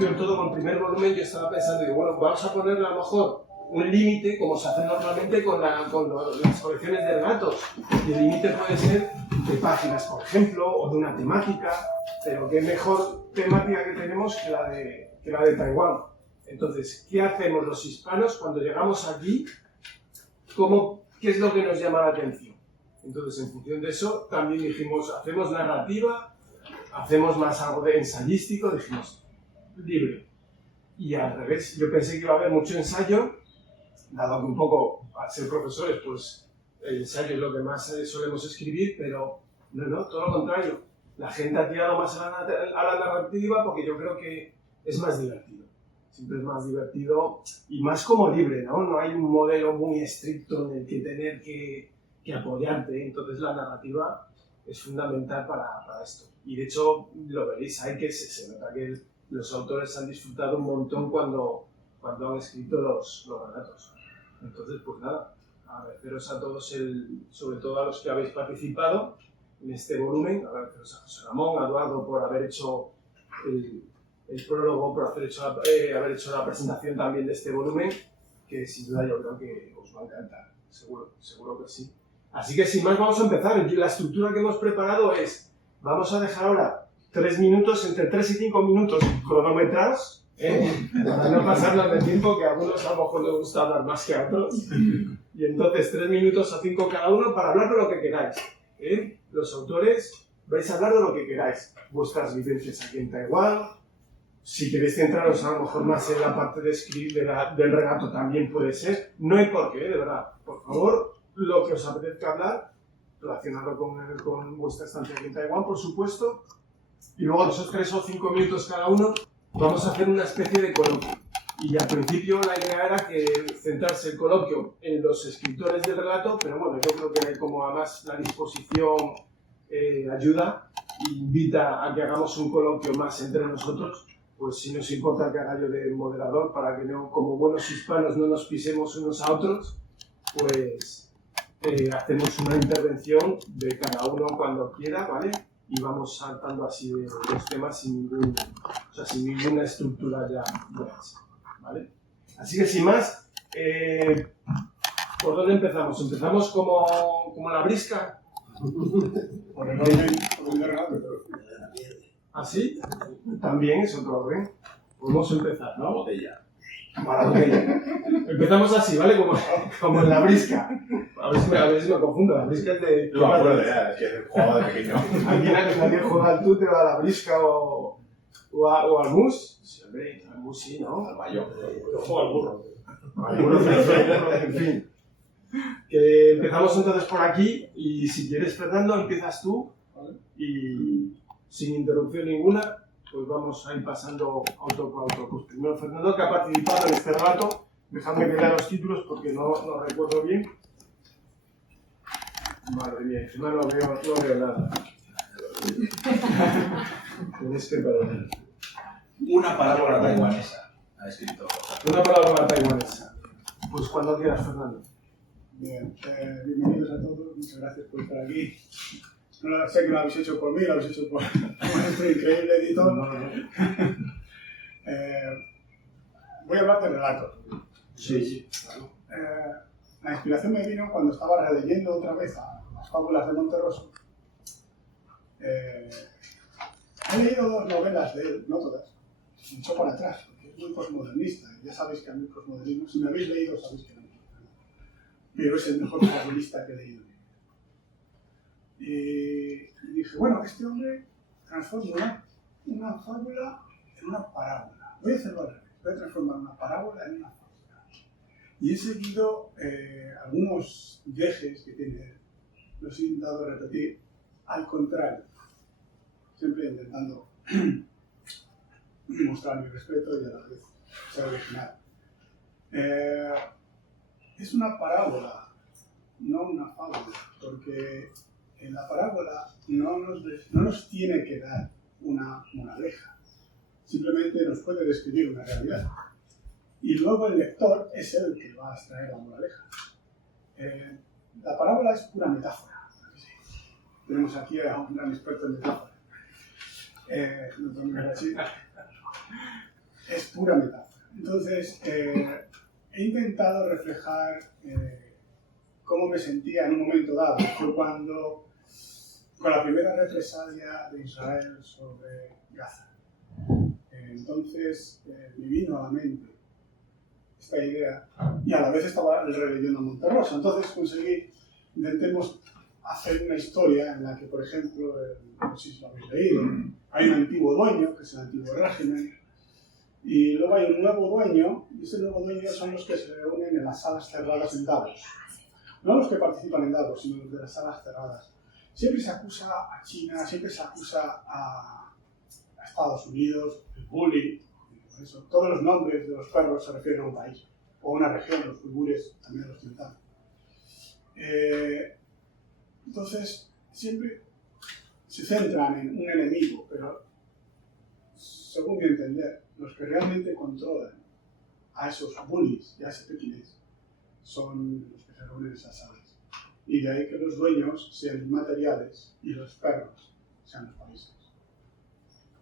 principio del todo, con el primer volumen, yo estaba pensando, digo, bueno, vamos a ponerle a lo mejor un límite, como se hace normalmente con las colecciones de relatos. Y el límite puede ser de páginas, por ejemplo, o de una temática, pero qué mejor temática que tenemos que la de Taiwán. Entonces, ¿qué hacemos los hispanos cuando llegamos aquí? ¿Qué es lo que nos llama la atención? Entonces, en función de eso, también dijimos, hacemos narrativa, hacemos más algo de ensayístico, dijimos, libre. Y al revés, yo pensé que iba a haber mucho ensayo, dado que un poco, al ser profesores, pues el ensayo es lo que más solemos escribir, pero no, todo lo contrario. La gente ha tirado más a la narrativa porque yo creo que es más divertido. Siempre es más divertido y más como libre, ¿no? No hay un modelo muy estricto en el que tener que apoyarte. Entonces la narrativa es fundamental para esto. Y de hecho, lo veréis, hay que se nota que los autores han disfrutado un montón cuando han escrito los relatos. Entonces, pues nada, agradeceros a todos, sobre todo a los que habéis participado en este volumen, agradeceros a José Ramón, a Eduardo por haber hecho el prólogo, por haber hecho la presentación también de este volumen, que sin duda yo creo que os va a encantar, seguro que sí. Así que sin más vamos a empezar. La estructura que hemos preparado es, vamos a dejar ahora 3 minutos, entre 3 y 5 minutos cronometrados, para no pasarnos de tiempo, que a algunos a lo mejor les gusta hablar más que a otros. Y entonces 3 minutos a 5 cada uno para hablar de lo que queráis. Los autores vais a hablar de lo que queráis. Vuestras vivencias aquí en Taiwán. Si queréis centraros a lo mejor más en la parte de escribir del relato también puede ser. No hay por qué, de verdad. Por favor, lo que os apetezca hablar, relacionado con vuestra estancia aquí en Taiwán, por supuesto. Y luego esos 3 o 5 minutos cada uno, vamos a hacer una especie de coloquio. Y al principio la idea era que centrarse el coloquio en los escritores del relato, pero bueno, yo creo que como además la disposición ayuda e invita a que hagamos un coloquio más entre nosotros, pues si nos importa que haga yo de moderador para que no, como buenos hispanos no nos pisemos unos a otros, pues hacemos una intervención de cada uno cuando quiera, ¿vale? Y vamos saltando así de los temas sin ninguna estructura ya hecha, ¿vale? Así que sin más, ¿por dónde empezamos? ¿Empezamos como la brisca? Por el orden de relato. ¿Ah, sí? También es otro orden. Podemos empezar, ¿no? Botella. Para la botella. Empezamos así, ¿vale? Como en la brisca. A ver si me confundo. La brisca es de... No me acuerdo ya, es que jugaba de pequeño. ¿Alguien juega al tute o a la brisca o al mus? Sí, hombre, al mus sí, ¿no? Al mayo. Yo juego al burro. Al burro, en fin. Que empezamos entonces por aquí y si quieres, Fernando, empiezas tú y sin interrupción ninguna, pues vamos a ir pasando autor por autor. Pues primero Fernando, que ha participado en este relato. Dejadme que lea los títulos porque no recuerdo bien. Madre mía, encima no veo nada. Tenéis que perdonar. Una parábola taiwanesa, ha escrito. Una palabra taiwanesa. Pues cuando quieras, Fernando. Bien, bienvenidos a todos, muchas gracias por estar aquí. No sé que lo habéis hecho por mí, lo habéis hecho por nuestro increíble editor. Voy a hablar de relatos. Sí, claro. La inspiración me vino cuando estaba releyendo otra vez a las fábulas de Monterroso. He leído 2 novelas de él, no todas, mucho para atrás, porque es muy posmodernista. Ya sabéis que a mí el posmodernismo, si me habéis leído, sabéis que no me gusta nada. Pero es el mejor fabulista que he leído. Y dije, bueno, este hombre transforma una fábula en una parábola. Voy a hacerlo al revés. Voy a transformar una parábola en una fábula. Y he seguido algunos dejes que tiene, los he intentado repetir al contrario, siempre intentando mostrar mi respeto y a la vez ser original. Es una parábola, no una fábula, porque en la parábola no nos tiene que dar una moraleja, simplemente nos puede describir una realidad. Y luego el lector es el que va a extraer la moraleja. La parábola es pura metáfora. Tenemos aquí a un gran experto en metáfora. No así. es pura metáfora. Entonces, he intentado reflejar cómo me sentía en un momento dado. Fue cuando, con la primera represalia de Israel sobre Gaza. Entonces, me vino a la mente esta idea, y a la vez estaba releyendo Monterrosa. Entonces intentemos hacer una historia en la que, por ejemplo, no sé si lo habéis leído, hay un antiguo dueño, que es el antiguo régimen, y luego hay un nuevo dueño, y ese nuevo dueño son los que se reúnen en las salas cerradas en Davos. No los que participan en Davos, sino los de las salas cerradas. Siempre se acusa a China, siempre se acusa a Estados Unidos, el bully, eso. Todos los nombres de los perros se refieren a un país, o a una región, los uigures, también los tibetanos. Entonces, siempre se centran en un enemigo, pero según mi entender, los que realmente controlan a esos bullies y a ese pequinés son los que se reúnen en esas salas. Y de ahí que los dueños sean inmateriales y los perros sean los países.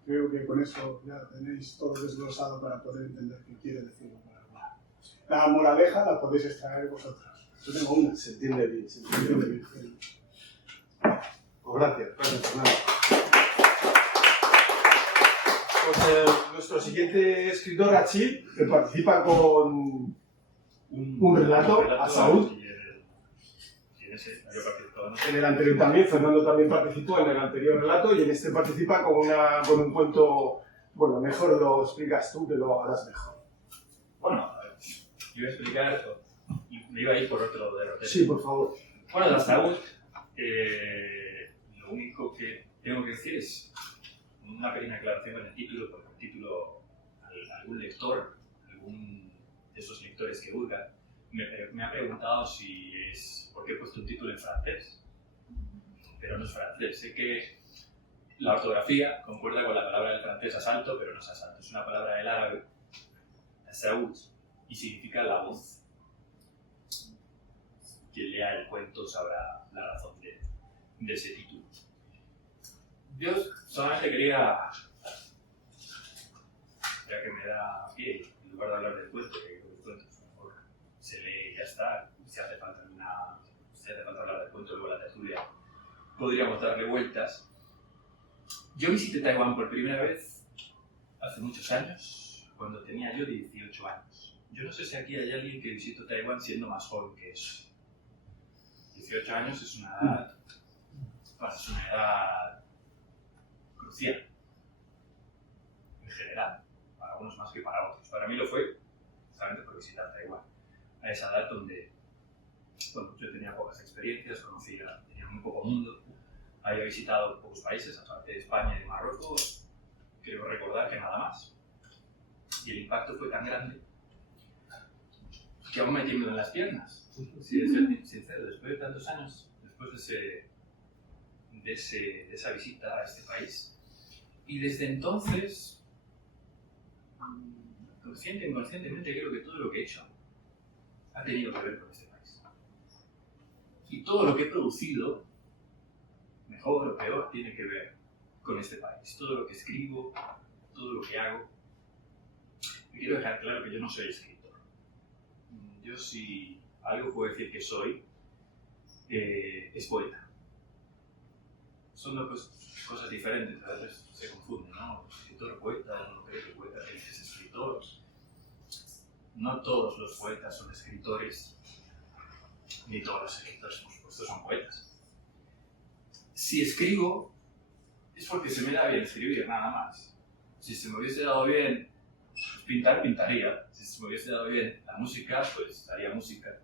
Creo que con eso ya tenéis todo desglosado para poder entender qué quiere decir la moraleja. La moraleja la podéis extraer vosotros. Yo tengo una. Se entiende bien, se entiende bien. Pues gracias Fernando. Pues nuestro siguiente escritor, Achille, que participa con un relato a Saúl. En el anterior también, Fernando también participó en el anterior relato y en este participa con un cuento, bueno, mejor lo explicas tú, que lo harás mejor. Bueno, yo voy a explicar esto y me iba a ir por otro derrotero. Sí, por favor. Bueno, de Asaúd, lo único que tengo que decir es una pequeña aclaración con el título, porque el título, algún lector, algún de esos lectores que hurgan, me ha preguntado si es por qué he puesto un título en francés, pero no es francés. Sé que la ortografía concuerda con la palabra del francés asalto, pero no es asalto, es una palabra del árabe, asaúd, y significa la voz. Quien lea el cuento sabrá la razón de ese título. Yo solamente quería, ya que me da pie, en lugar de hablar del cuento, que el cuento mejor se lee y ya está, si hace falta hablar del cuento, luego la tertulia, podríamos darle vueltas. Yo visité Taiwán por primera vez hace muchos años, cuando tenía yo 18 años. Yo no sé si aquí hay alguien que visitó Taiwán siendo más joven que eso. 18 años es una edad crucial, en general, para unos más que para otros. Para mí lo fue, justamente por visitar Taiwán, a esa edad donde, bueno, yo tenía pocas experiencias, tenía muy poco mundo, había visitado pocos países, aparte de España y de Marruecos, creo recordar que nada más. Y el impacto fue tan grande que aún me tiemblan las piernas. Si de ser sincero, después de tantos años, después de esa visita a este país, y desde entonces, consciente e inconscientemente, creo que todo lo que he hecho ha tenido que ver con este país. Y todo lo que he producido, mejor o peor, tiene que ver con este país. Todo lo que escribo, todo lo que hago. Y quiero dejar claro que yo no soy escritor. Yo, si algo puedo decir que soy, es poeta. Son dos cosas diferentes, a veces se confunden, ¿no? Escritor, poeta, no creo que poeta es escritor. No todos los poetas son escritores, ni todos los escritores, por supuesto, son poetas. Si escribo, es porque se me da bien escribir, nada más. Si se me hubiese dado bien pintar, pintaría. Si se me hubiese dado bien la música, pues haría música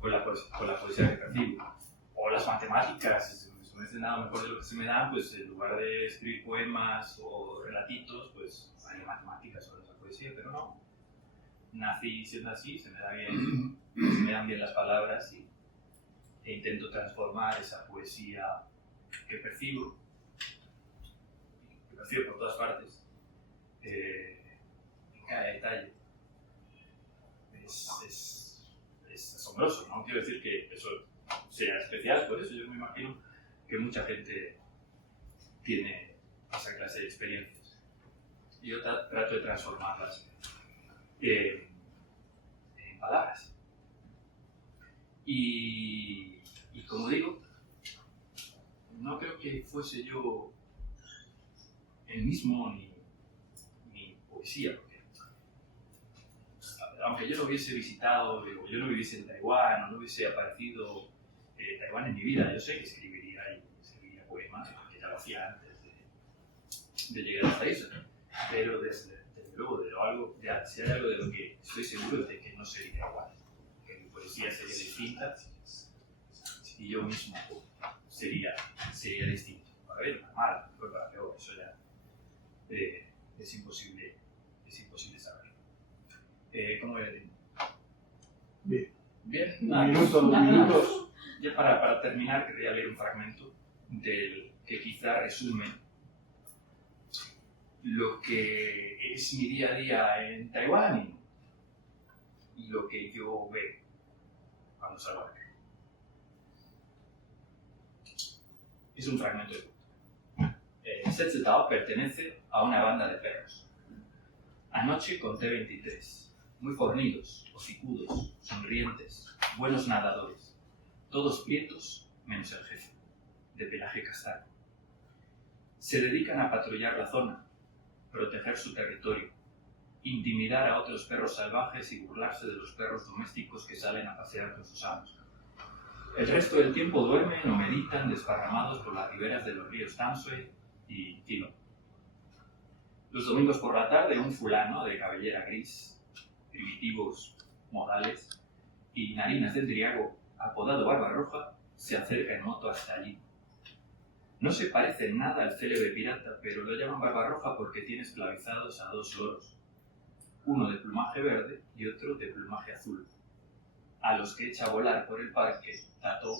con la poesía que percibo. O las matemáticas, si se me hubiesen dado mejor de lo que se me dan, pues en lugar de escribir poemas o relatitos, pues haría matemáticas o esa poesía, pero no. Nací siendo así, se me dan bien las palabras e intento transformar esa poesía que percibo por todas partes, en cada detalle. Es asombroso, no quiero decir que eso sea especial, por eso yo me imagino que mucha gente tiene esa clase de experiencias. y yo trato de transformarlas en palabras. Y como digo, no creo que fuese yo el mismo ni poesía, porque aunque yo no hubiese visitado, yo no viviese en Taiwán, o no hubiese aparecido Taiwán en mi vida, yo sé que escribiría poemas, porque ya lo hacía antes de llegar a esta isla, pero desde luego, si hay algo de lo que estoy seguro de que no sería igual, que mi poesía sería distinta y yo mismo sería distinto. Para bien, para mal, mejor para peor, eso ya es imposible saberlo. ¿Cómo voy a decir? Bien. Dos minutos. Ya para terminar, querría leer un fragmento del que quizá resume lo que es mi día a día en Taiwán y lo que yo veo cuando salgo de aquí. Es un fragmento de Setze Tao pertenece a una banda de perros. Anoche conté 23, muy fornidos, hocicudos, sonrientes, buenos nadadores, todos prietos menos el jefe, de pelaje castaño. Se dedican a patrullar la zona, proteger su territorio, intimidar a otros perros salvajes y burlarse de los perros domésticos que salen a pasear con sus amos. El resto del tiempo duermen o meditan desparramados por las riberas de los ríos Tanshui y Tilo. Los domingos por la tarde, un fulano de cabellera gris, primitivos modales y narinas de triago, apodado Barbarroja, se acerca en moto hasta allí. No se parece en nada al célebre pirata, pero lo llaman Barbarroja porque tiene esclavizados a dos loros, uno de plumaje verde y otro de plumaje azul, a los que echa a volar por el parque Tatou,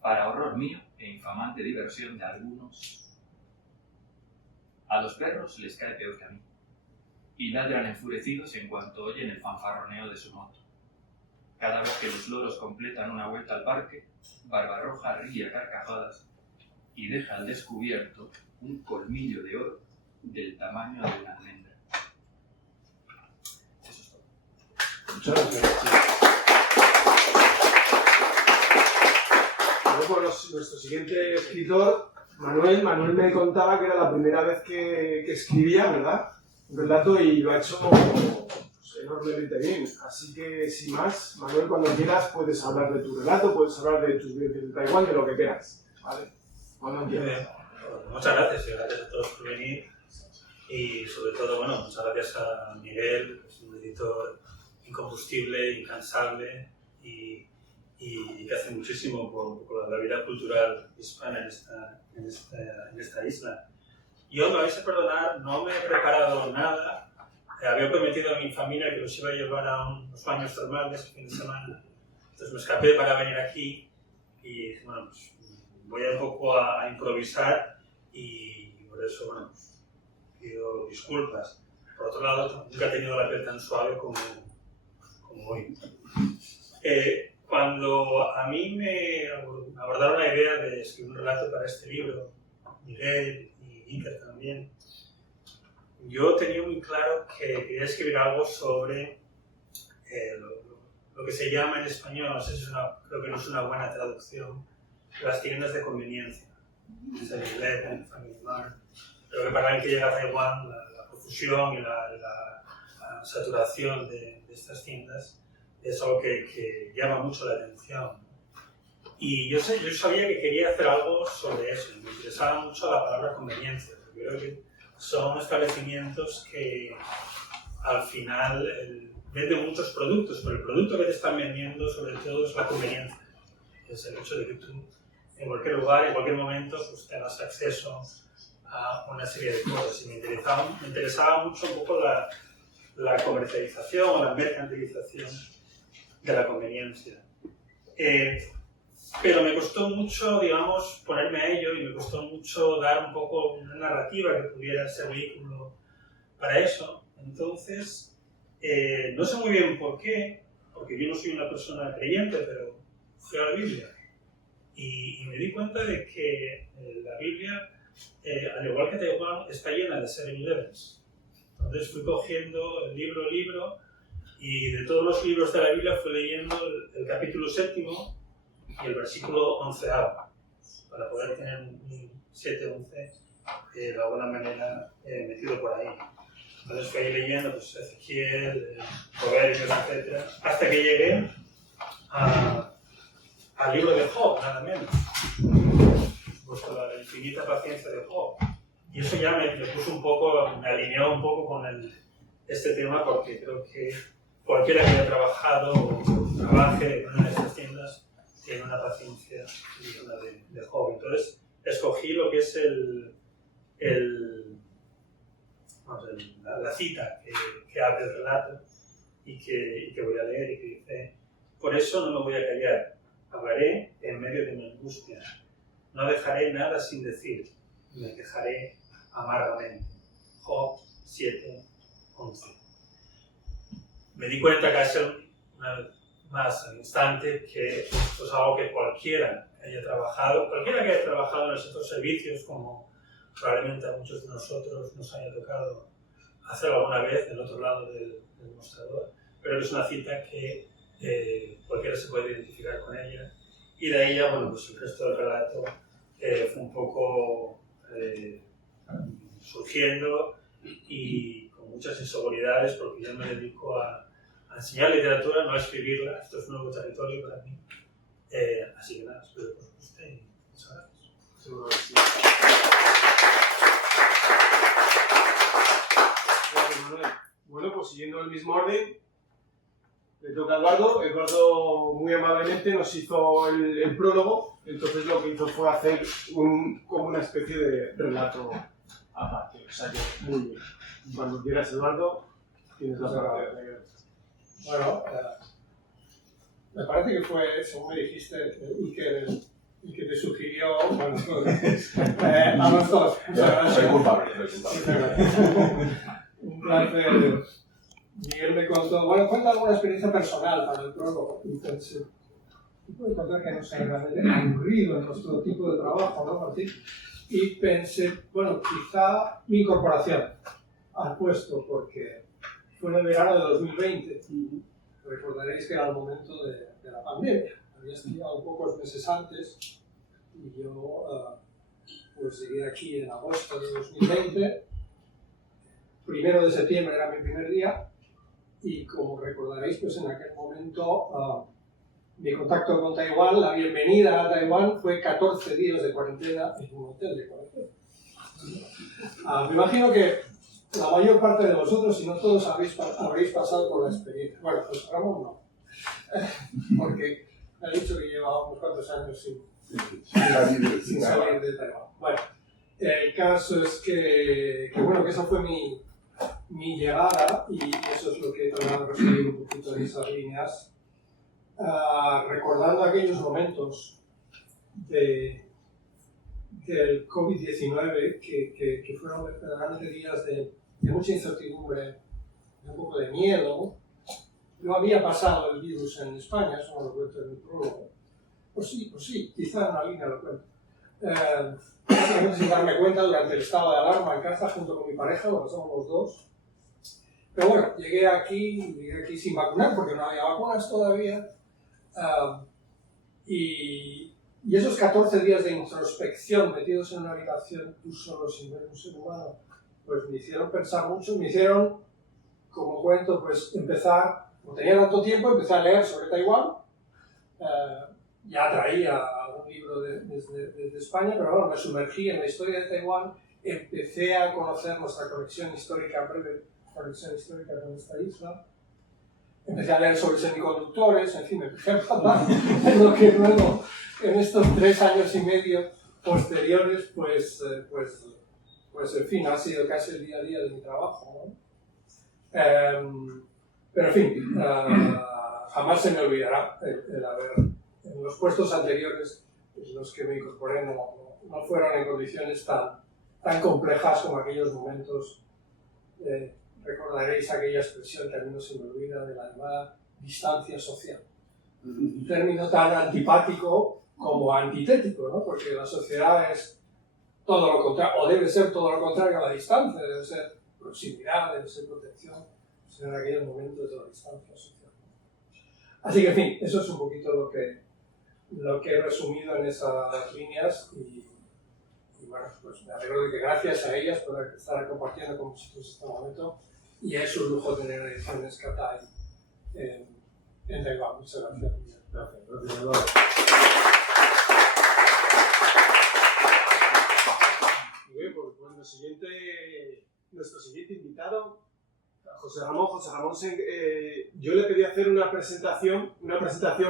para horror mío e infamante diversión de algunos. A los perros les cae peor que a mí, y ladran enfurecidos en cuanto oyen el fanfarroneo de su moto. Cada vez que los loros completan una vuelta al parque, Barbarroja ríe a carcajadas y deja al descubierto un colmillo de oro del tamaño de una almendra. Eso es todo. Muchas gracias. Luego nuestro siguiente escritor, Manuel me contaba que era la primera vez que escribía, ¿verdad? Un relato y lo ha hecho pues, enormemente bien. Así que, sin más, Manuel, cuando quieras puedes hablar de tu relato, puedes hablar de tus vivencias de Taiwán, de lo que quieras, ¿vale? Cuando quieras. Muchas gracias y gracias a todos por venir y sobre todo, bueno, muchas gracias a Miguel, que es un editor incombustible, incansable y que hace muchísimo por la vida cultural hispana en esta isla. Yo, me vais a perdonar, no me he preparado nada. Había prometido a mi familia que los iba a llevar a unos baños termales el fin de semana. Entonces me escapé para venir aquí y bueno, pues, voy un poco a improvisar y por eso, bueno, pues, pido disculpas. Por otro lado, nunca he tenido la piel tan suave como hoy. Cuando a mí me abordaron la idea de escribir un relato para este libro, Miguel y Iker también, yo tenía muy claro que quería escribir algo sobre lo que se llama en español, no sé si creo que no es una buena traducción, las tiendas de conveniencia. Es el inglés, el Family Mart. Pero que para alguien que llega a Taiwán, la profusión y la saturación de estas tiendas es algo que llama mucho la atención. Y yo sabía que quería hacer algo sobre eso. Me interesaba mucho la palabra conveniencia, porque creo que son establecimientos que al final venden muchos productos, pero el producto que te están vendiendo sobre todo es la conveniencia. Es el hecho de que tú en cualquier lugar, en cualquier momento, pues tengas acceso a una serie de cosas. Y me interesaba mucho un poco la comercialización o la mercantilización de la conveniencia. Pero me costó mucho, digamos, ponerme a ello y me costó mucho dar un poco una narrativa que pudiera ser vehículo para eso. Entonces, no sé muy bien por qué, porque yo no soy una persona creyente, pero fui a la Biblia y me di cuenta de que la Biblia, al igual que Taiwán, está llena de 7-Elevens. Entonces fui cogiendo libro, y de todos los libros de la Biblia fui leyendo el capítulo 7º y el versículo 11º, para poder tener un 7-11 de alguna manera metido por ahí. Entonces fui leyendo pues, Ezequiel, Proverbios, etc., hasta que llegué al libro de Job, nada menos. Pues la infinita paciencia de Job. Y eso ya me puso un poco, me alineó un poco con este tema, porque creo que cualquiera que haya trabajado o trabaje en una de estas tiendas tiene una paciencia digna de Job. Entonces escogí lo que es la cita que abre el relato y que voy a leer, y que dice: por eso no me voy a callar, hablaré en medio de mi angustia, no dejaré nada sin decir, me quejaré amargamente. Job 7:11. Me di cuenta casi una vez más al instante que esto es algo que cualquiera que haya trabajado en los otros servicios, como probablemente a muchos de nosotros nos haya tocado hacerlo alguna vez del otro lado del mostrador, pero que es una cita que cualquiera se puede identificar con ella, y de ella, bueno, pues el resto del relato fue un poco surgiendo, y con muchas inseguridades, porque yo me dedico a enseñar literatura, no a escribirla. Esto es un nuevo territorio para mí. Así que nada, espero que os guste y muchas gracias. Seguro que sí. Bueno, pues siguiendo el mismo orden, le toca a Eduardo. Eduardo muy amablemente nos hizo el prólogo, entonces lo que hizo fue hacer como una especie de relato aparte. O sea que muy bien. Cuando quieras, Eduardo, tienes la palabra. Bueno, me parece que fue, según me dijiste, Iker el que te sugirió, bueno, a los dos. Soy culpable. Un placer. Miguel me contó, bueno, cuenta alguna experiencia personal para el prólogo. Y pensé, puedo contar que no sea realmente aburrido en nuestro tipo de trabajo, ¿no, Martín? Y pensé, bueno, quizá mi incorporación al puesto, porque fue en el verano de 2020. Recordaréis que era el momento de la pandemia. Había llegado pocos meses antes y yo pues llegué aquí en agosto de 2020. 1 de septiembre era mi primer día, y como recordaréis, pues en aquel momento mi contacto con Taiwán, la bienvenida a Taiwán, fue 14 días de cuarentena en un hotel de cuarentena. Me imagino que la mayor parte de vosotros, si no todos, habréis pasado por la experiencia. Bueno, pues Ramón no, porque me ha dicho que lleva unos cuantos años sin salir de Taiwán. Bueno, el caso es que bueno, que esa fue mi llegada, y eso es lo que he tratado de resumir un poquito en esas líneas, recordando aquellos momentos del COVID-19 que fueron verdaderamente días de mucha incertidumbre, de un poco de miedo. No había pasado el virus en España, eso no lo cuento en el prólogo. Pues sí, quizá en la línea lo cuento. Básicamente sin darme cuenta durante el estado de alarma en casa junto con mi pareja, lo pasamos los dos. Pero bueno, llegué aquí sin vacunar porque no había vacunas todavía. Y esos 14 días de introspección metidos en una habitación, tú solo, sin ver un ser humano, pues me hicieron pensar mucho, me hicieron, como cuento, pues empezar, como tenía tanto tiempo, empecé a leer sobre Taiwán. Ya traía algún libro desde España, pero bueno, me sumergí en la historia de Taiwán, empecé a conocer nuestra conexión histórica, breve conexión histórica con esta isla. Empecé a leer sobre semiconductores, en fin, me fijé en lo que luego, en estos 3 años y medio posteriores, pues en fin, ha sido casi el día a día de mi trabajo, ¿no? Pero en fin, jamás se me olvidará el haber, en los puestos anteriores, en los que me incorporé, no fueron en condiciones tan complejas como aquellos momentos. Recordaréis aquella expresión que a mí no se me olvida, de la llamada distancia social. Un término tan antipático como antitético, ¿no? Porque la sociedad es todo lo contrario, o debe ser todo lo contrario a la distancia, debe ser proximidad, debe ser protección, pues en aquellos momentos de la distancia social. Así que, en fin, eso es un poquito lo que he resumido en esas líneas y bueno, pues me alegro de que gracias a ellas pueda estar compartiendo con vosotros este momento y es un lujo tener ediciones Katai en Taiwán. Muchas gracias. Gracias, Eduardo. Muy bien, pues nuestro siguiente invitado, José Ramón. Yo le pedí hacer una presentación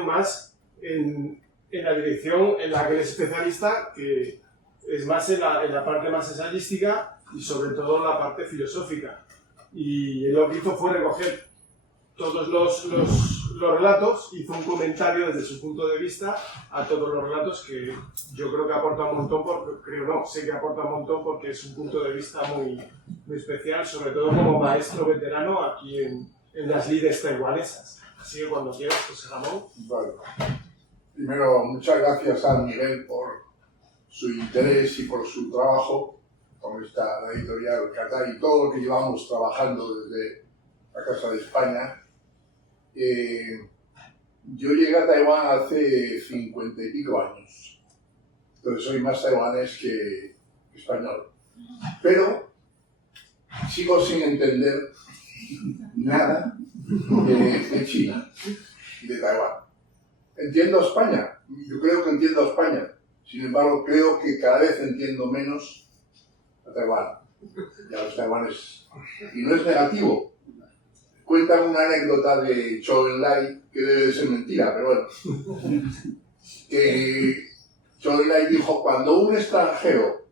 más en la dirección en la que él es especialista, que es más en la parte más ensayística y sobre todo en la parte filosófica. Y él lo que hizo fue recoger todos los relatos, hizo un comentario desde su punto de vista a todos los relatos que yo creo que aporta un montón, sé que aporta un montón porque es un punto de vista muy, muy especial, sobre todo como maestro veterano aquí en las lides taiwanesas. Así que cuando quieras, José Ramón. Bueno, primero, muchas gracias a Miguel por su interés y por su trabajo con la editorial Katai y todo lo que llevamos trabajando desde la Casa de España. Yo llegué a Taiwán hace 50 y pico años, entonces soy más taiwanés que español, pero sigo sin entender nada de China y de Taiwán. Entiendo a España, yo creo que entiendo a España, sin embargo creo que cada vez entiendo menos a Taiwán y a los taiwaneses, y no es negativo. Cuentan una anécdota de Zhou Enlai, que debe de ser mentira, pero bueno, que Zhou Enlai dijo: cuando un extranjero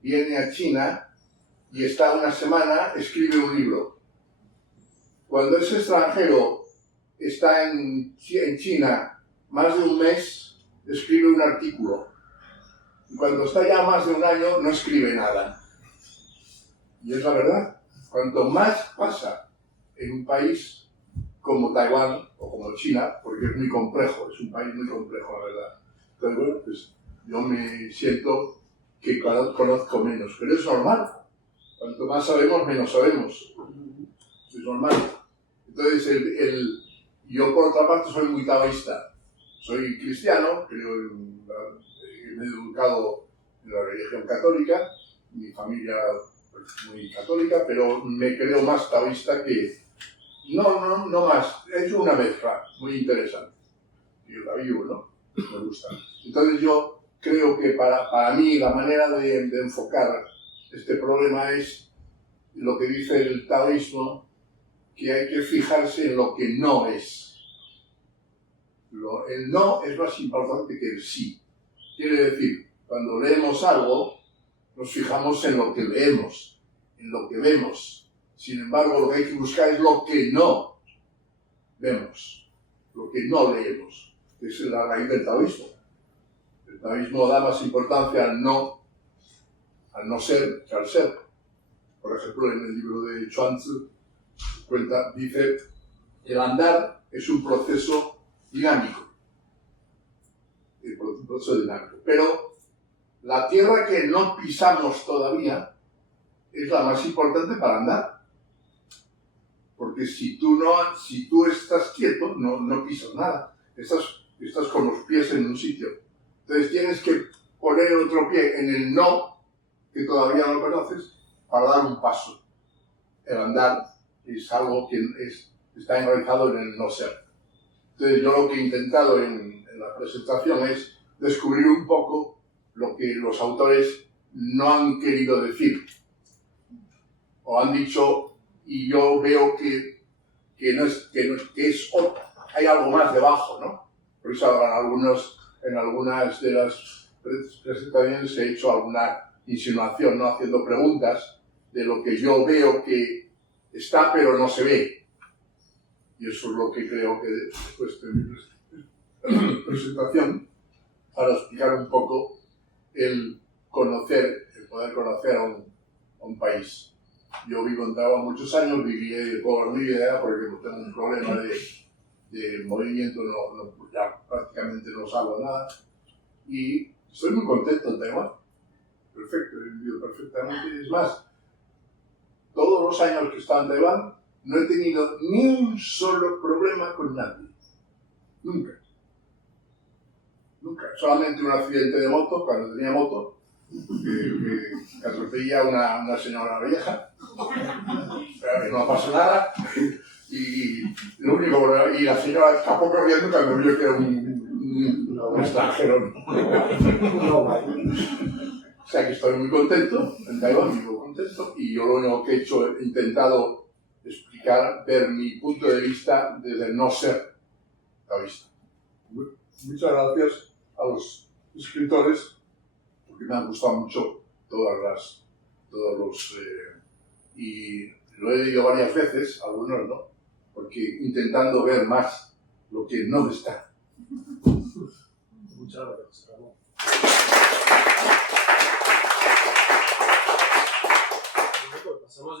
viene a China y está una semana, escribe un libro. Cuando ese extranjero está en China más de un mes, escribe un artículo. Y cuando está ya más de un año, no escribe nada. Y es la verdad. Cuanto más pasa en un país como Taiwán o como China, porque es muy complejo, es un país muy complejo, la verdad. Entonces, bueno, pues yo me siento que conozco menos, pero es normal. Cuanto más sabemos, menos sabemos. Es normal. Entonces, yo por otra parte soy muy taoísta. Soy cristiano, me he educado en la religión católica, mi familia es muy católica, pero me creo más taoísta que... No más, he hecho una mezcla muy interesante. Yo la vivo, ¿no? Me gusta. Entonces yo creo que para mí la manera de enfocar este problema es lo que dice el taoísmo, que hay que fijarse en lo que no es. El no es más importante que el sí. Quiere decir, cuando leemos algo, nos fijamos en lo que leemos, en lo que vemos. Sin embargo, lo que hay que buscar es lo que no vemos, lo que no leemos. Esa es la raíz del taoísmo. El taoísmo da más importancia al no ser que al ser. Por ejemplo, en el libro de Chuanzi dice: el andar es un proceso dinámico. Un proceso dinámico. Pero la tierra que no pisamos todavía es la más importante para andar. Porque si tú estás quieto, no pisas nada. Estás con los pies en un sitio. Entonces tienes que poner el otro pie en el no, que todavía no conoces, para dar un paso. El andar es algo que está enraizado en el no ser. Entonces yo lo que he intentado en la presentación es descubrir un poco lo que los autores no han querido decir. O han dicho, y yo veo que hay algo más debajo, ¿no? Por eso en algunas de las presentaciones he hecho alguna insinuación, ¿no? Haciendo preguntas de lo que yo veo que está pero no se ve. Y eso es lo que creo que después de mi presentación, para explicar un poco el poder conocer a un país. Yo vivo en Taiwán muchos años, viví toda mi vida porque tengo un problema de movimiento, ya prácticamente no salgo nada. Y estoy muy contento en Taiwán. Perfecto, he vivido perfectamente. Es más, todos los años que he estado en Taiwán, no he tenido ni un solo problema con nadie. Nunca. Nunca. Solamente un accidente de moto, cuando tenía moto, que atropellé a una señora vieja. Pero no pasó nada. Y lo único problema, y la señora escapó corriendo cuando vio que era un extranjero. O sea que estoy muy contento, en Taiwán vivo contento, y yo lo único que he hecho, he intentado explicar, ver mi punto de vista desde el no ser taoísta. Muchas gracias a los escritores, porque me han gustado mucho todos los... y lo he leído varias veces, algunos no, porque intentando ver más lo que no está. Muchas gracias, Ramón. Pues pasamos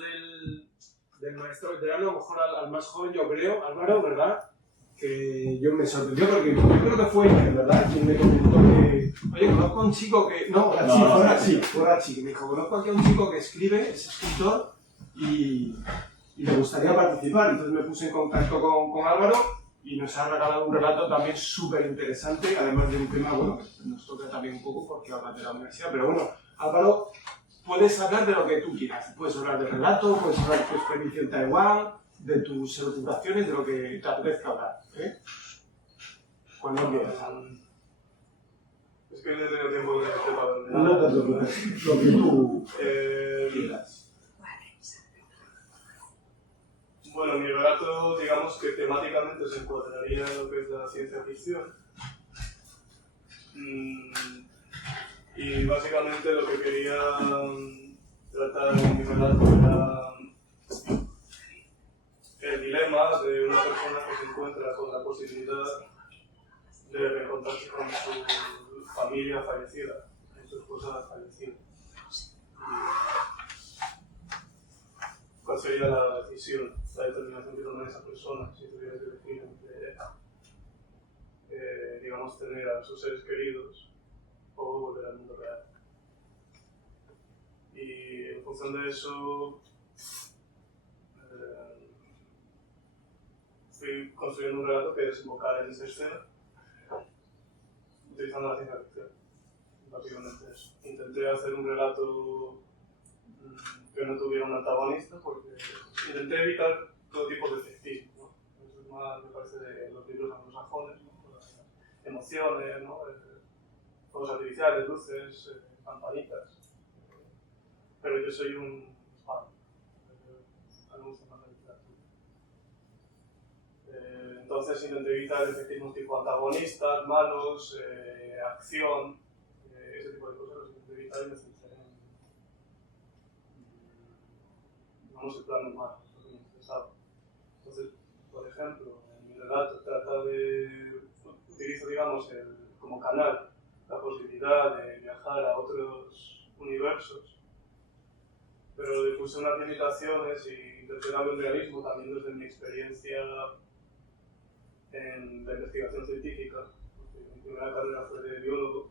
del maestro veterano, a lo mejor al más joven, yo creo, Álvaro, ¿verdad? Que yo me sorprendió porque yo creo que fue Iker, ¿verdad? Quien me comentó que, oye, conozco a un chico que... No, fue Rachi, que me dijo, conozco aquí a un chico que escribe, es escritor, y le gustaría participar. Entonces me puse en contacto con Álvaro y nos ha regalado un relato también súper interesante, además de un tema, bueno, que nos toca también un poco porque habla de la universidad. Pero bueno, Álvaro, puedes hablar de lo que tú quieras. Puedes hablar de relato, puedes hablar de tu experiencia en Taiwán, de tus elucubraciones, de lo que te apetezca hablar. Cuando quieras. Es que no he tenido tiempo de prepararme. No te preocupes, lo que tú quieras. Bueno, mi relato, digamos que temáticamente se encuadraría en lo que es la ciencia ficción. Y básicamente lo que quería tratar en mi relato era el dilema de una persona que se encuentra con la posibilidad de reencontrarse con su familia fallecida, con su esposa fallecida. ¿Cuál sería la decisión, la determinación que toma esa persona si tuviera que elegir entre, digamos, tener a sus seres queridos o volver al mundo real? Y en función de eso, fui construyendo un relato que desembocara en esa escena, utilizando la ciencia ficción. Básicamente eso. Intenté hacer un relato que no tuviera un antagonista, porque intenté evitar todo tipo de efectismo, ¿no? Eso es más, me parece, de los libros anglosajones, ¿no? Emociones, ¿no? Fuegos artificiales, luces, campanitas. Pero yo soy un fan, a mí me gusta más la literatura. Entonces intenté evitar efectismos tipo antagonistas, malos, acción, ese tipo de cosas los intenté evitar y me centré en el plano humano, lo que me interesaba. Entonces, por ejemplo, en mi relato trata de, utilizo, digamos, como canal la posibilidad de viajar a otros universos, pero le puse unas limitaciones y intenté darle un realismo también desde mi experiencia en la investigación científica, porque mi primera carrera fue de biólogo,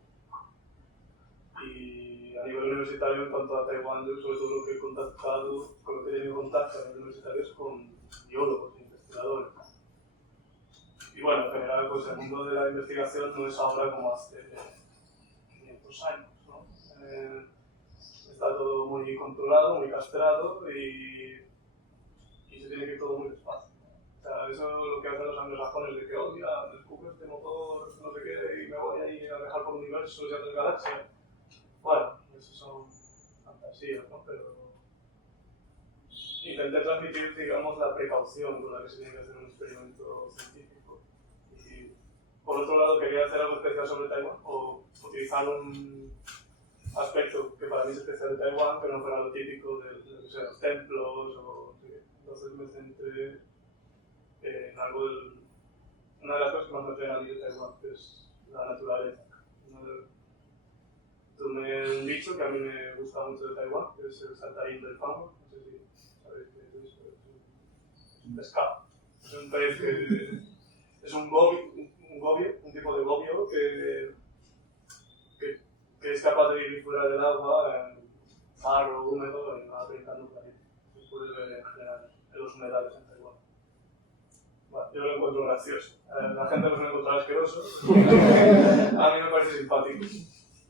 y a nivel universitario, en cuanto a Taiwán, yo sobre todo lo que he contactado, con lo que he tenido contacto a nivel universitario es con biólogos e investigadores. Y bueno, en general, pues el mundo de la investigación no es ahora como hace 500 años, ¿no? Está todo muy controlado, muy castrado y se tiene que ir todo muy despacio. O sea, eso es lo que hacen los anglosajones de que, oh, mira, descubro este motor, no sé qué, y me voy ahí a viajar por universos y a otras galaxias. Bueno, eso son fantasías, ¿no? Pero intenté transmitir, digamos, la precaución con la que se tiene que hacer un experimento científico. Y por otro lado, quería hacer algo especial sobre Taiwán, o utilizar un aspecto que para mí es especial de Taiwán, pero no fuera lo típico de los templos o... Entonces me centré en algo una de las cosas que más me atraen a mí de Taiwán, que es la naturaleza. Tomé un bicho que a mí me gusta mucho de Taiwán, que es el saltarín del fango. No sé si sabéis qué es eso. Es un pescado. Es un pez que es un gobio, un tipo de gobio que es capaz de vivir fuera del agua, en mar o húmedo, y va brincando por ahí. Es puede ver en general en los humedales en Taiwán. Bueno, yo lo encuentro gracioso. La gente lo suele encontrar asqueroso. A mí me parece simpático.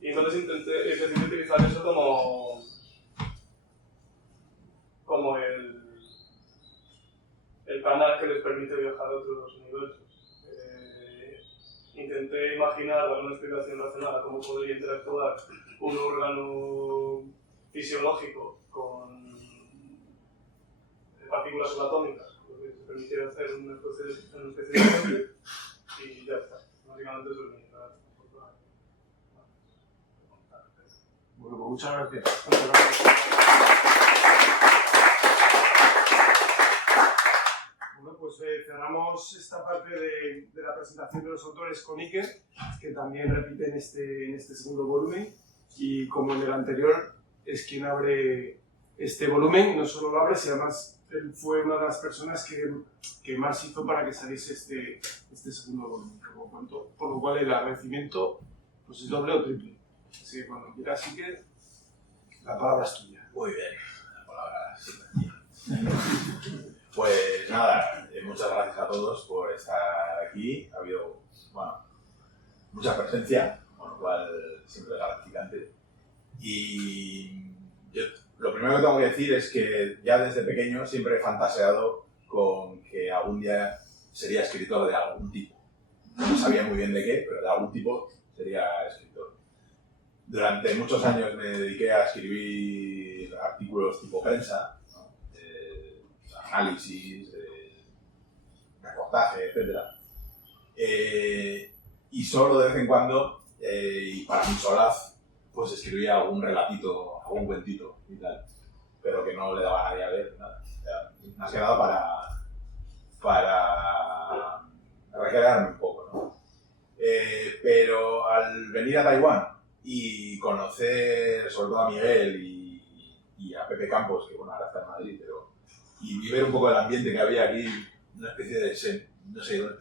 Y entonces decidí utilizar eso como el canal que les permite viajar a otros universos. Intenté imaginar, dar una explicación racional a cómo podría interactuar un órgano fisiológico con partículas subatómicas, lo que se permitiera hacer una especie de puente, y ya está. Básicamente eso es mi idea. Bueno, pues muchas gracias. Bueno, pues cerramos esta parte de la presentación de los autores con Iker, que también repite en este segundo volumen, y como en el anterior es quien abre este volumen, y no solo lo abre, sino además él fue una de las personas que más hizo para que saliese este segundo volumen, por lo cual el agradecimiento pues es doble o triple. Así que cuando quieras, Iker, la palabra es tuya. Muy bien, la palabra es tuya. Pues nada, muchas gracias a todos por estar aquí. Ha habido, mucha presencia, con lo cual siempre es gratificante. Y yo, lo primero que tengo que decir es que ya desde pequeño siempre he fantaseado con que algún día sería escritor de algún tipo. No sabía muy bien de qué, pero de algún tipo sería escritor. Durante muchos años me dediqué a escribir artículos tipo prensa, ¿no? Análisis, reportaje, etc. Y solo de vez en cuando, y para mi solaz, pues escribía algún relatito, algún cuentito y tal, pero que no le daba a nadie a ver, nada. Más que nada para recrearme un poco, ¿no? Pero al venir a Taiwán y conocer sobre todo a Miguel y a Pepe Campos, que bueno, ahora está en Madrid, y ver un poco el ambiente que había aquí, una especie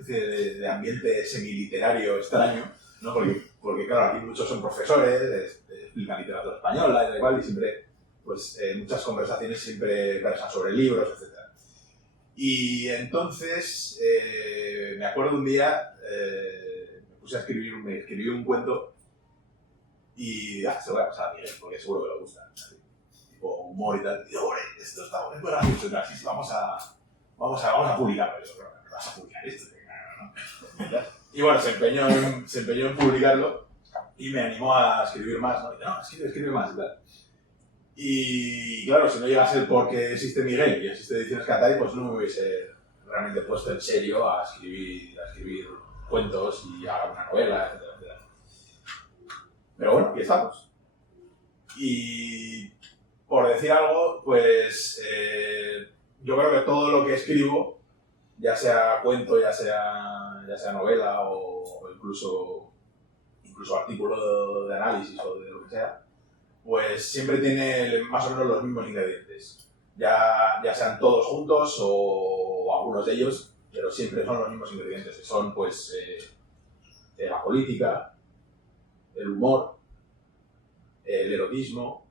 de ambiente semiliterario extraño, ¿no? Porque claro, aquí muchos son profesores, explican literatura española y da igual, y siempre, pues muchas conversaciones siempre versan sobre libros, etc. Y entonces, me acuerdo un día, me puse a escribí un cuento y se lo voy a pasar a Miguel, porque seguro que le gusta, ¿sí? Tipo humor y tal. Y digo, hombre, esto está muy gracioso y tal, sí, vamos a publicarlo. Y yo, ¿qué vas a publicar esto? No. Y bueno, se empeñó en publicarlo y me animó a escribir más, ¿no? Y dice, no, escribe más y tal. Y claro, si no llega a ser porque existe Miguel y existe Ediciones Catay, pues no me hubiese realmente puesto en serio a escribir cuentos y a una novela, etc. Pero bueno, aquí estamos. Y por decir algo, pues yo creo que todo lo que escribo, ya sea cuento, ya sea novela o incluso artículo de análisis o de lo que sea, pues siempre tiene más o menos los mismos ingredientes. Ya sean todos juntos o algunos de ellos, pero siempre son los mismos ingredientes, que son pues la política, el humor, el erotismo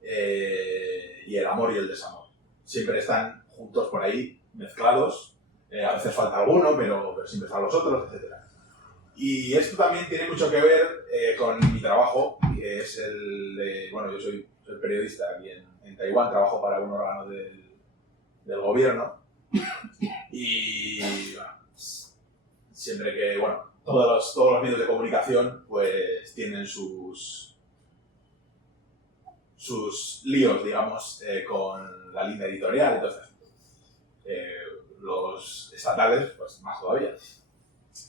y el amor y el desamor. Siempre están juntos por ahí, mezclados. A veces falta alguno, pero siempre están los otros, etc. Y esto también tiene mucho que ver con mi trabajo, que es el de... Bueno, yo soy periodista aquí en Taiwán, trabajo para un órgano del gobierno. Y bueno, siempre que, bueno, todos los medios de comunicación pues tienen sus líos, digamos, con la línea editorial y todo eso. Los estatales, pues más todavía.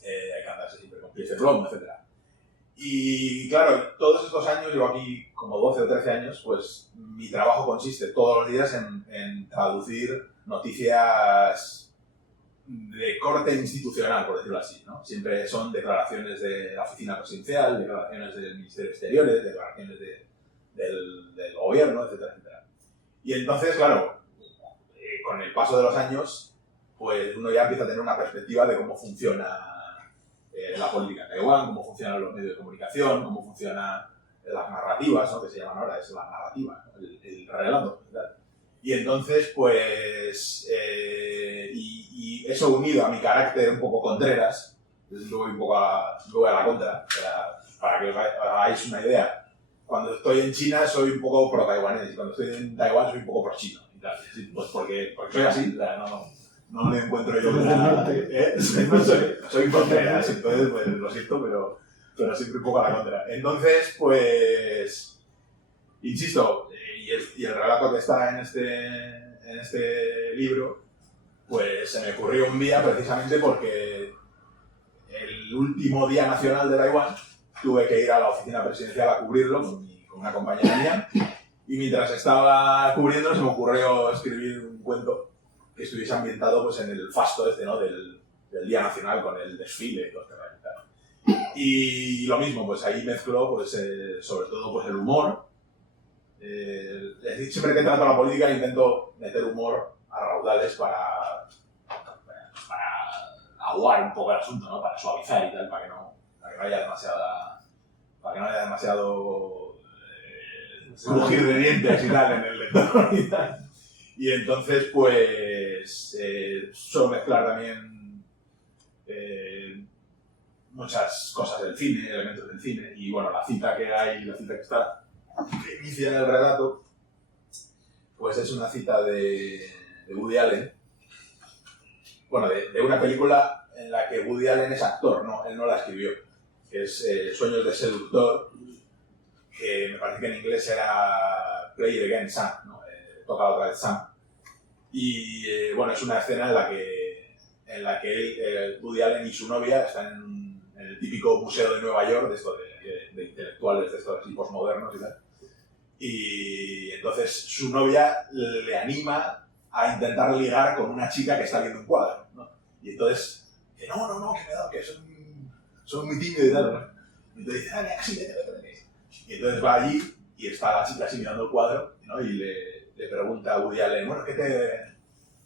Hay que andarse siempre con pies de plomo, etc. Y claro, todos estos años, llevo aquí como 12 o 13 años, pues mi trabajo consiste todos los días en traducir noticias de corte institucional, por decirlo así, ¿no? Siempre son declaraciones de la oficina presidencial, declaraciones del Ministerio de Exteriores, declaraciones del gobierno, etcétera, etcétera. Y entonces, claro, con el paso de los años, pues uno ya empieza a tener una perspectiva de cómo funciona la política en Taiwán, cómo funcionan los medios de comunicación, cómo funcionan las narrativas, ¿no? Que se llaman ahora, es la narrativa, ¿no? el relato. ¿Verdad? Y entonces, pues, y eso unido a mi carácter un poco contreras, luego voy a la contra, para que os hagáis una idea. Cuando estoy en China soy un poco pro-taiwanés y cuando estoy en Taiwán soy un poco pro-chino. Pues porque soy así, no me encuentro yo con soy contreras, entonces pues, lo siento, pero siempre un poco a la contra. Entonces, pues, insisto, y el relato que está en este libro, pues se me ocurrió un día precisamente porque el último Día Nacional de Taiwán tuve que ir a la oficina presidencial a cubrirlo con una compañera mía y mientras estaba cubriéndolo se me ocurrió escribir un cuento que estuviese ambientado pues, en el fasto ¿no? del Día Nacional con el desfile y todo este rollo y tal. Y lo mismo, pues ahí mezclo pues, sobre todo pues, el humor. Es decir, siempre que trato la política intento meter humor a raudales para aguar un poco el asunto, ¿no? Para suavizar y tal, para que no haya demasiado crujir de dientes y tal en el lector y tal. Y entonces, pues, suelo mezclar también muchas cosas del cine, elementos del cine, y bueno, la cita que está, que inicia en el relato, pues es una cita de Woody Allen, bueno, de una película en la que Woody Allen es actor, ¿no? Él no la escribió, que es Sueños de Seductor, que me parece que en inglés era Play It Again, Sam, ¿no? Toca otra vez Sam. Y bueno, es una escena en la que Woody Allen y su novia están en el típico museo de Nueva York, de esto de intelectuales, de estos tipos modernos y tal. Y entonces su novia le anima a intentar ligar con una chica que está viendo un cuadro, ¿no? Y entonces, que no, que me da, que son muy tímido y tal, ¿no? Y entonces dice, mira, sí, vete. Y entonces va allí y está la chica así mirando el cuadro, ¿no? Y le pregunta a Woody Allen, bueno, ¿qué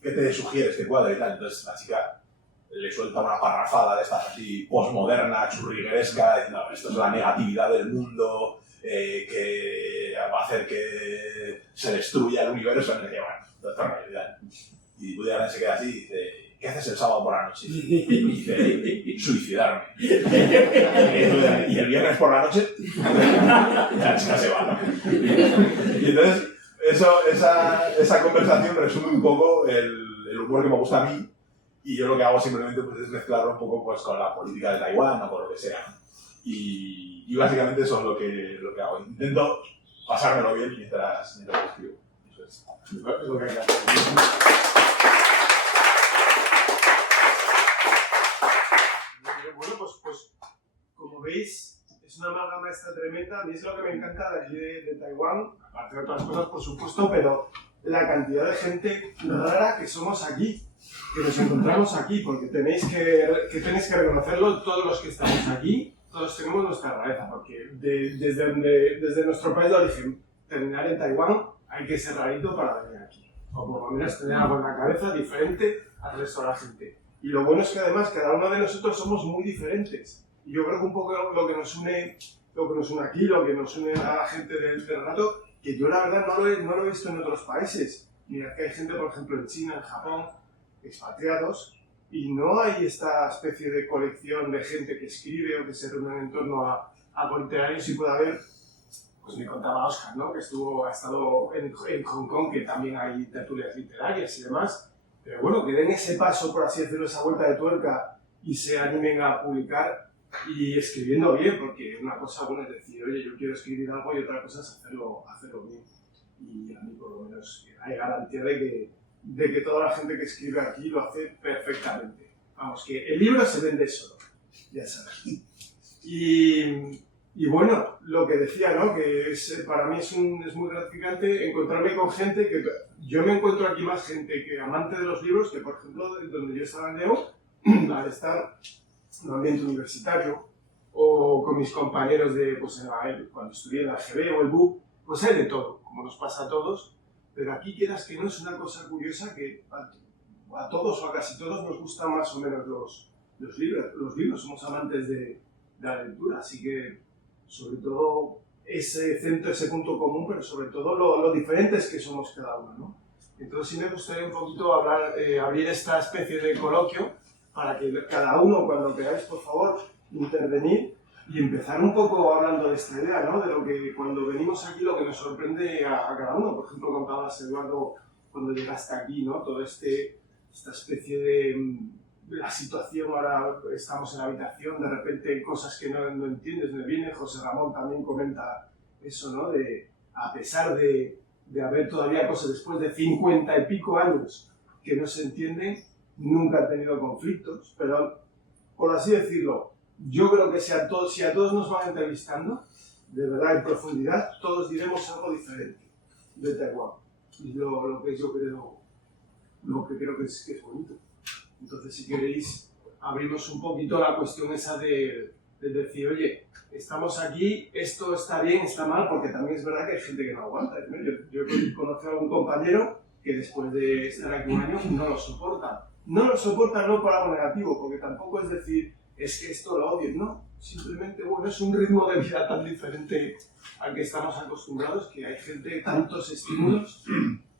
te sugiere este cuadro y tal? Entonces la chica le suelta una parrafada de estas así postmoderna, churrigueresca, diciendo, esto es la negatividad del mundo, que va a hacer que se destruya el universo, y bueno, y Woody Allen se queda así y dice, ¿qué haces el sábado por la noche? Y dice, suicidarme. Y el viernes por la noche, la chica se va, ¿no? Y entonces, esa conversación resume un poco el humor que me gusta a mí, y yo lo que hago simplemente pues, es mezclarlo un poco pues, con la política de Taiwán o con lo que sea, ¿no? Y básicamente eso es lo que hago. Intento pasármelo bien mientras escribo. Eso es lo que hay que hacer. Bueno, pues como veis, es una amalgama esta tremenda. A mí es lo que me encanta de aquí de Taiwán, aparte de otras cosas, por supuesto, pero la cantidad de gente rara que somos aquí, que nos encontramos aquí, porque tenéis que reconocerlo, todos los que estamos aquí, todos tenemos nuestra rareza, porque desde nuestro país de origen, terminar en Taiwán, hay que ser rarito para venir aquí, o por lo menos tener algo en la cabeza diferente al resto de la gente. Y lo bueno es que además cada uno de nosotros somos muy diferentes. Y yo creo que un poco lo que nos une aquí, lo que nos une a la gente del relato, que yo la verdad no lo he visto en otros países. Mira que hay gente, por ejemplo, en China, en Japón, expatriados, y no hay esta especie de colección de gente que escribe o que se reúne en torno a literarios, y puede haber, pues me contaba Oscar, ¿no? Que ha estado en Hong Kong, que también hay tertulias literarias y demás. Pero bueno, que den ese paso, por así decirlo, esa vuelta de tuerca y se animen a publicar y escribiendo bien, porque una cosa buena es decir, oye, yo quiero escribir algo, y otra cosa es hacerlo bien. Y a mí por lo menos hay garantía de que toda la gente que escribe aquí lo hace perfectamente. Vamos, que el libro se vende solo, ya sabes. Y bueno, lo que decía, ¿no? Que para mí es muy gratificante encontrarme con gente que... Yo me encuentro aquí más gente que amante de los libros, que por ejemplo, donde yo estaba en León, al estar en un ambiente universitario, o con mis compañeros cuando estudié en la GB o el BUP, pues hay de todo, como nos pasa a todos, pero aquí quieras que no, es una cosa curiosa que a todos o a casi todos nos gustan más o menos los libros, somos amantes de la lectura, así que sobre todo ese punto común, pero sobre todo lo diferentes que somos cada uno, ¿no? Entonces sí me gustaría un poquito abrir esta especie de coloquio para que cada uno, cuando queráis, por favor, intervenir y empezar un poco hablando de esta idea, ¿no? De lo que cuando venimos aquí, lo que nos sorprende a cada uno. Por ejemplo, contabas, Eduardo, cuando llegaste aquí, ¿no? Todo esta especie de la situación, ahora estamos en la habitación, de repente hay cosas que no entiendes, me viene. José Ramón también comenta eso, ¿no? De, a pesar de haber todavía cosas después de 50 y pico años que no se entienden, nunca han tenido conflictos, pero por así decirlo, yo creo que si a todos nos van entrevistando, de verdad, en profundidad, todos diremos algo diferente de Taiwán. Y lo que yo creo, que es bonito. Entonces, si queréis, abrimos un poquito la cuestión esa de decir, oye, estamos aquí, esto está bien, está mal, porque también es verdad que hay gente que no aguanta. Yo he conocido a algún compañero que después de estar aquí un año no lo soporta. No lo soporta no por algo negativo, porque tampoco es decir, es que esto lo odio, no. Simplemente, bueno, es un ritmo de vida tan diferente al que estamos acostumbrados, que hay gente, tantos estímulos,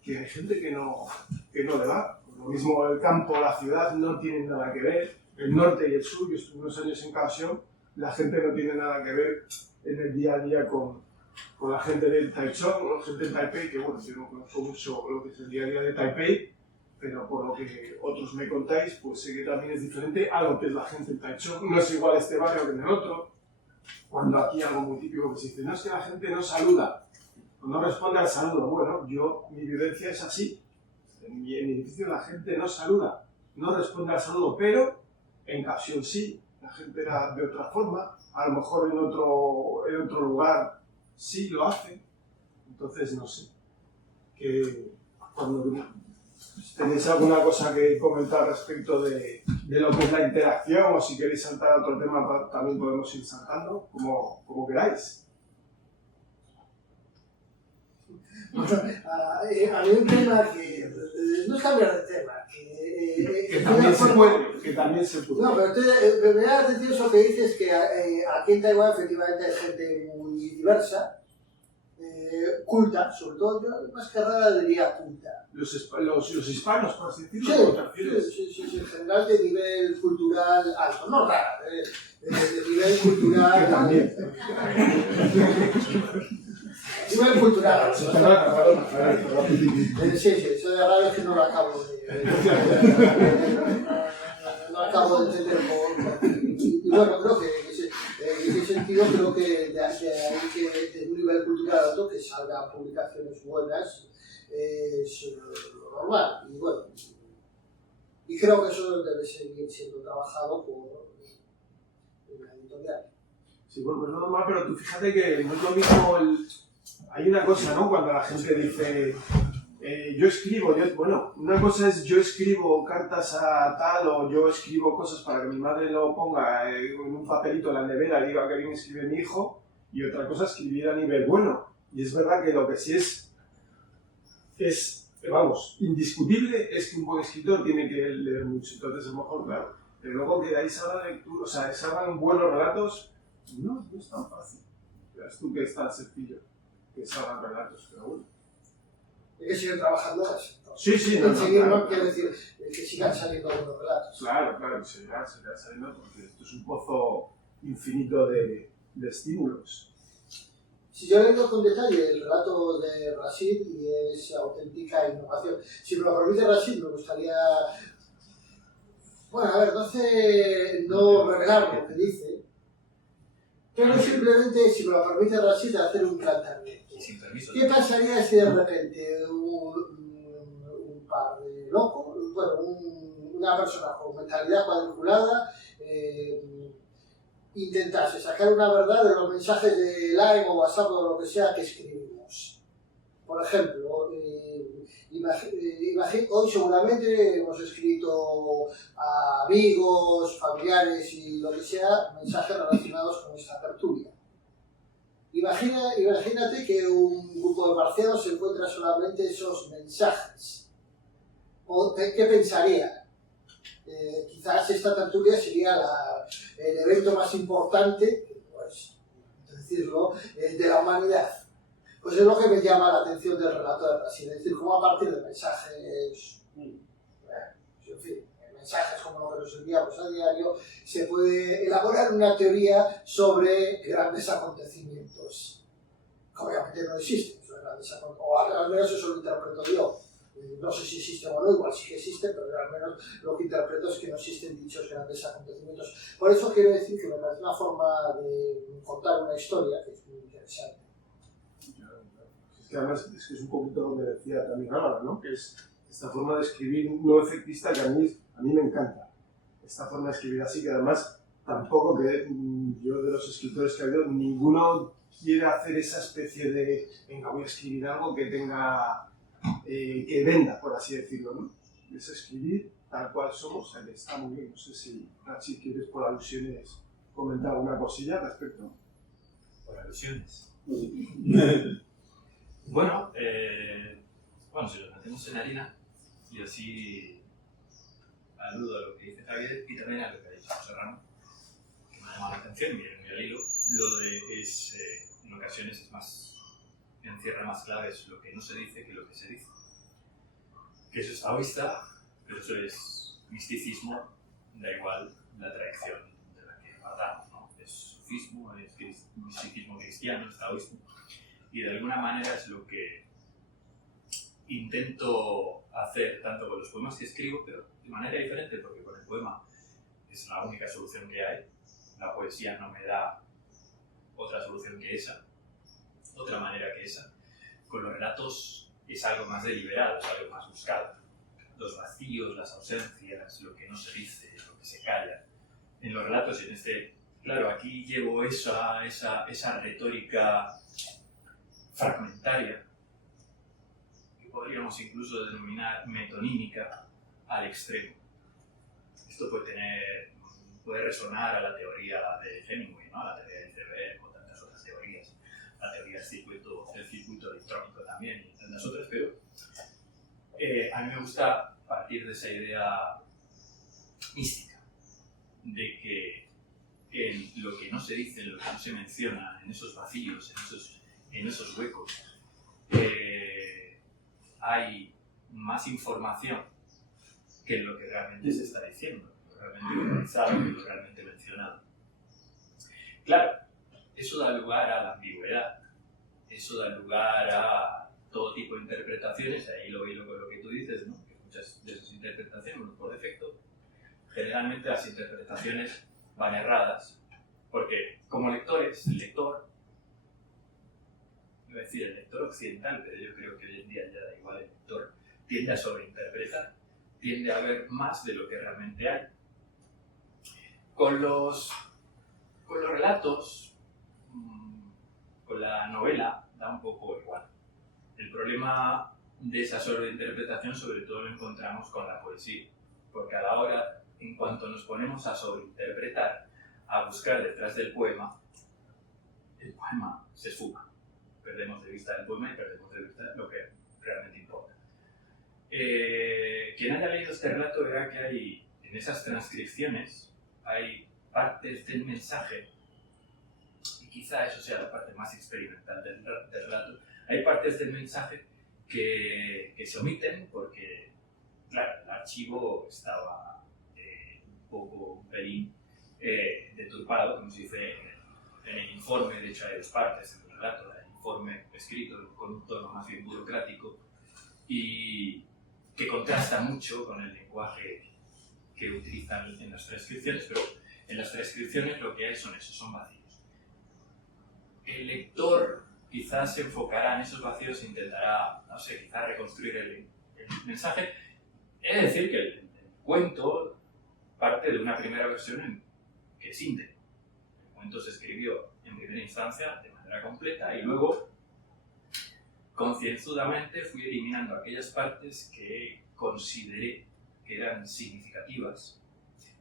que hay gente que no le va. Lo mismo el campo, la ciudad no tienen nada que ver. El norte y el sur, yo estuve unos años en Kaohsiung, la gente no tiene nada que ver en el día a día con la gente del Taichung o la gente de Taipei, que bueno, yo no conozco mucho lo que es el día a día de Taipei, pero por lo que otros me contáis, pues sé que también es diferente a lo que es la gente en Taichung. No es igual este barrio que en el otro. Cuando aquí algo muy típico que se dice, no es que la gente no saluda, no responde al saludo. Bueno, mi vivencia es así. En mi edificio la gente no saluda, no responde al saludo, pero en Kaohsiung sí, la gente era de otra forma, a lo mejor en otro lugar sí lo hace. Entonces, no sé, que cuando tenéis alguna cosa que comentar respecto de lo que es la interacción, o si queréis saltar a otro tema, también podemos ir saltando, como queráis. Bueno, a mí un tema que no es cambiar de tema, que también se puede. No, pero me da la atención eso que dices, que aquí en Taiwán efectivamente hay gente muy diversa, culta, sobre todo, yo más que rara diría culta. Los hispanos, por así decirlo, sí, en general de nivel cultural alto, no rara, de nivel cultural también. Nivel cultural. Sí, eso de raro es que no lo acabo de entender. Y bueno, creo que en ese sentido creo que de ahí que de un nivel cultural alto que salgan publicaciones buenas es lo normal. Y bueno, y creo que eso debe seguir siendo trabajado por la editorial. Sí, bueno, es normal, pero tú fíjate que no es lo mismo hay una cosa, ¿no? Cuando la gente dice, yo escribo, una cosa es yo escribo cartas a tal, o yo escribo cosas para que mi madre lo ponga en un papelito en la nevera y diga que alguien escribe a mi hijo, y otra cosa es escribir a nivel bueno. Y es verdad que lo que sí es indiscutible es que un buen escritor tiene que leer mucho. Entonces, a lo mejor, claro, pero luego que de ahí salgan lectura, o sea, salgan buenos relatos, no es tan fácil. Verás tú que es tan sencillo que salgan relatos, pero bueno. Hay que seguir trabajando más. Sí, no quiero decir que sigan saliendo buenos relatos. Claro, que seguirán saliendo, porque esto es un pozo infinito de estímulos. Si yo he leído con detalle el relato de Rashid y es auténtica innovación. Si me lo permite Rashid, me gustaría... Bueno, a ver, no revelar lo que dice, pero simplemente, si me lo permite Rashid, hacer un planteamiento. ¿Qué pasaría si de repente un par de locos, una persona con mentalidad cuadriculada, intentase sacar una verdad de los mensajes de Line o WhatsApp o lo que sea que escribimos? Por ejemplo, hoy seguramente hemos escrito a amigos, familiares y lo que sea, mensajes relacionados con esta tertulia. Imagínate que un grupo de marcianos se encuentra solamente esos mensajes. ¿Qué pensaría? Quizás esta tertulia sería el evento más importante, pues, decirlo, de la humanidad. Pues es lo que me llama la atención del relato de Brasil, es decir, cómo a partir de mensajes, en fin, mensajes como lo que nos enviamos a diario, se puede elaborar una teoría sobre grandes acontecimientos, que obviamente no existen, son grandes acontecimientos, o al menos eso lo interpreto yo. No sé si existen o no, igual sí que existen, pero al menos lo que interpreto es que no existen dichos grandes acontecimientos. Por eso quiero decir que me parece una forma de contar una historia que es muy interesante. Es que además es que es un poquito lo que decía también Álvaro, ¿no? Que es esta forma de escribir no efectista que a mí me encanta. Esta forma de escribir así, que además tampoco que yo de los escritores que ha habido, ninguno quiere hacer esa especie de venga, voy a escribir algo que tenga que venda, por así decirlo, ¿no? Es escribir tal cual somos, o sea, que está muy bien. No sé si Nachi quieres por alusiones comentar alguna cosilla al respecto. Por alusiones. Bueno, si lo metemos en harina, y así aludo a lo que dice Javier y también a lo que ha dicho José Ramón, que me ha llamado la atención y muy al hilo, lo de en ocasiones es más, encierra más claves lo que no se dice que lo que se dice. Que eso es taoísta, pero eso es misticismo, da igual la tradición de la que partamos, ¿no? Es sufismo, es misticismo cristiano, es taoísmo, y de alguna manera es lo que intento hacer tanto con los poemas que escribo, pero de manera diferente, porque con el poema es la única solución que hay. La poesía no me da otra solución que esa, otra manera que esa. Con los relatos es algo más deliberado, es algo más buscado. Los vacíos, las ausencias, lo que no se dice, lo que se calla. En los relatos, claro, aquí llevo esa retórica fragmentaria, que podríamos incluso denominar metonímica, al extremo. Esto puede resonar a la teoría de Hemingway, ¿no? A la teoría del iceberg o tantas otras teorías. La teoría del circuito electrónico también y tantas otras, pero a mí me gusta partir de esa idea mística, de que en lo que no se dice, en lo que no se menciona, en esos vacíos, en esos huecos, hay más información que en lo que realmente se está diciendo, lo realmente organizado, lo realmente mencionado. Claro, eso da lugar a la ambigüedad, eso da lugar a todo tipo de interpretaciones, ahí lo hilo con lo que tú dices, ¿no? Que muchas de esas interpretaciones, por defecto, generalmente las interpretaciones van erradas, porque como lectores, el lector, iba a decir el lector occidental, pero yo creo que hoy en día ya da igual, el lector tiende a sobreinterpretar, tiende a ver más de lo que realmente hay. Con los relatos, con la novela, da un poco igual. El problema de esa sobreinterpretación sobre todo lo encontramos con la poesía, porque a la hora, en cuanto nos ponemos a sobreinterpretar, a buscar detrás del poema, el poema se esfuma. Perdemos de vista el poema y perdemos de vista lo que realmente importa. Quien haya leído este relato verá que hay, en esas transcripciones, hay partes del mensaje, y quizá eso sea la parte más experimental del relato, hay partes del mensaje que se omiten porque, claro, el archivo estaba un pelín deturpado, como se dice en el informe. De hecho hay dos partes en el relato, el informe escrito con un tono más bien burocrático y que contrasta mucho con el lenguaje que utilizan en las transcripciones, pero en las transcripciones lo que hay son vacíos. El lector quizás se enfocará en esos vacíos e intentará, no sé, quizás reconstruir el mensaje. Es decir, que el cuento parte de una primera versión que es íntegra. El cuento se escribió en primera instancia de manera completa y luego, concienzudamente, fui eliminando aquellas partes que consideré que eran significativas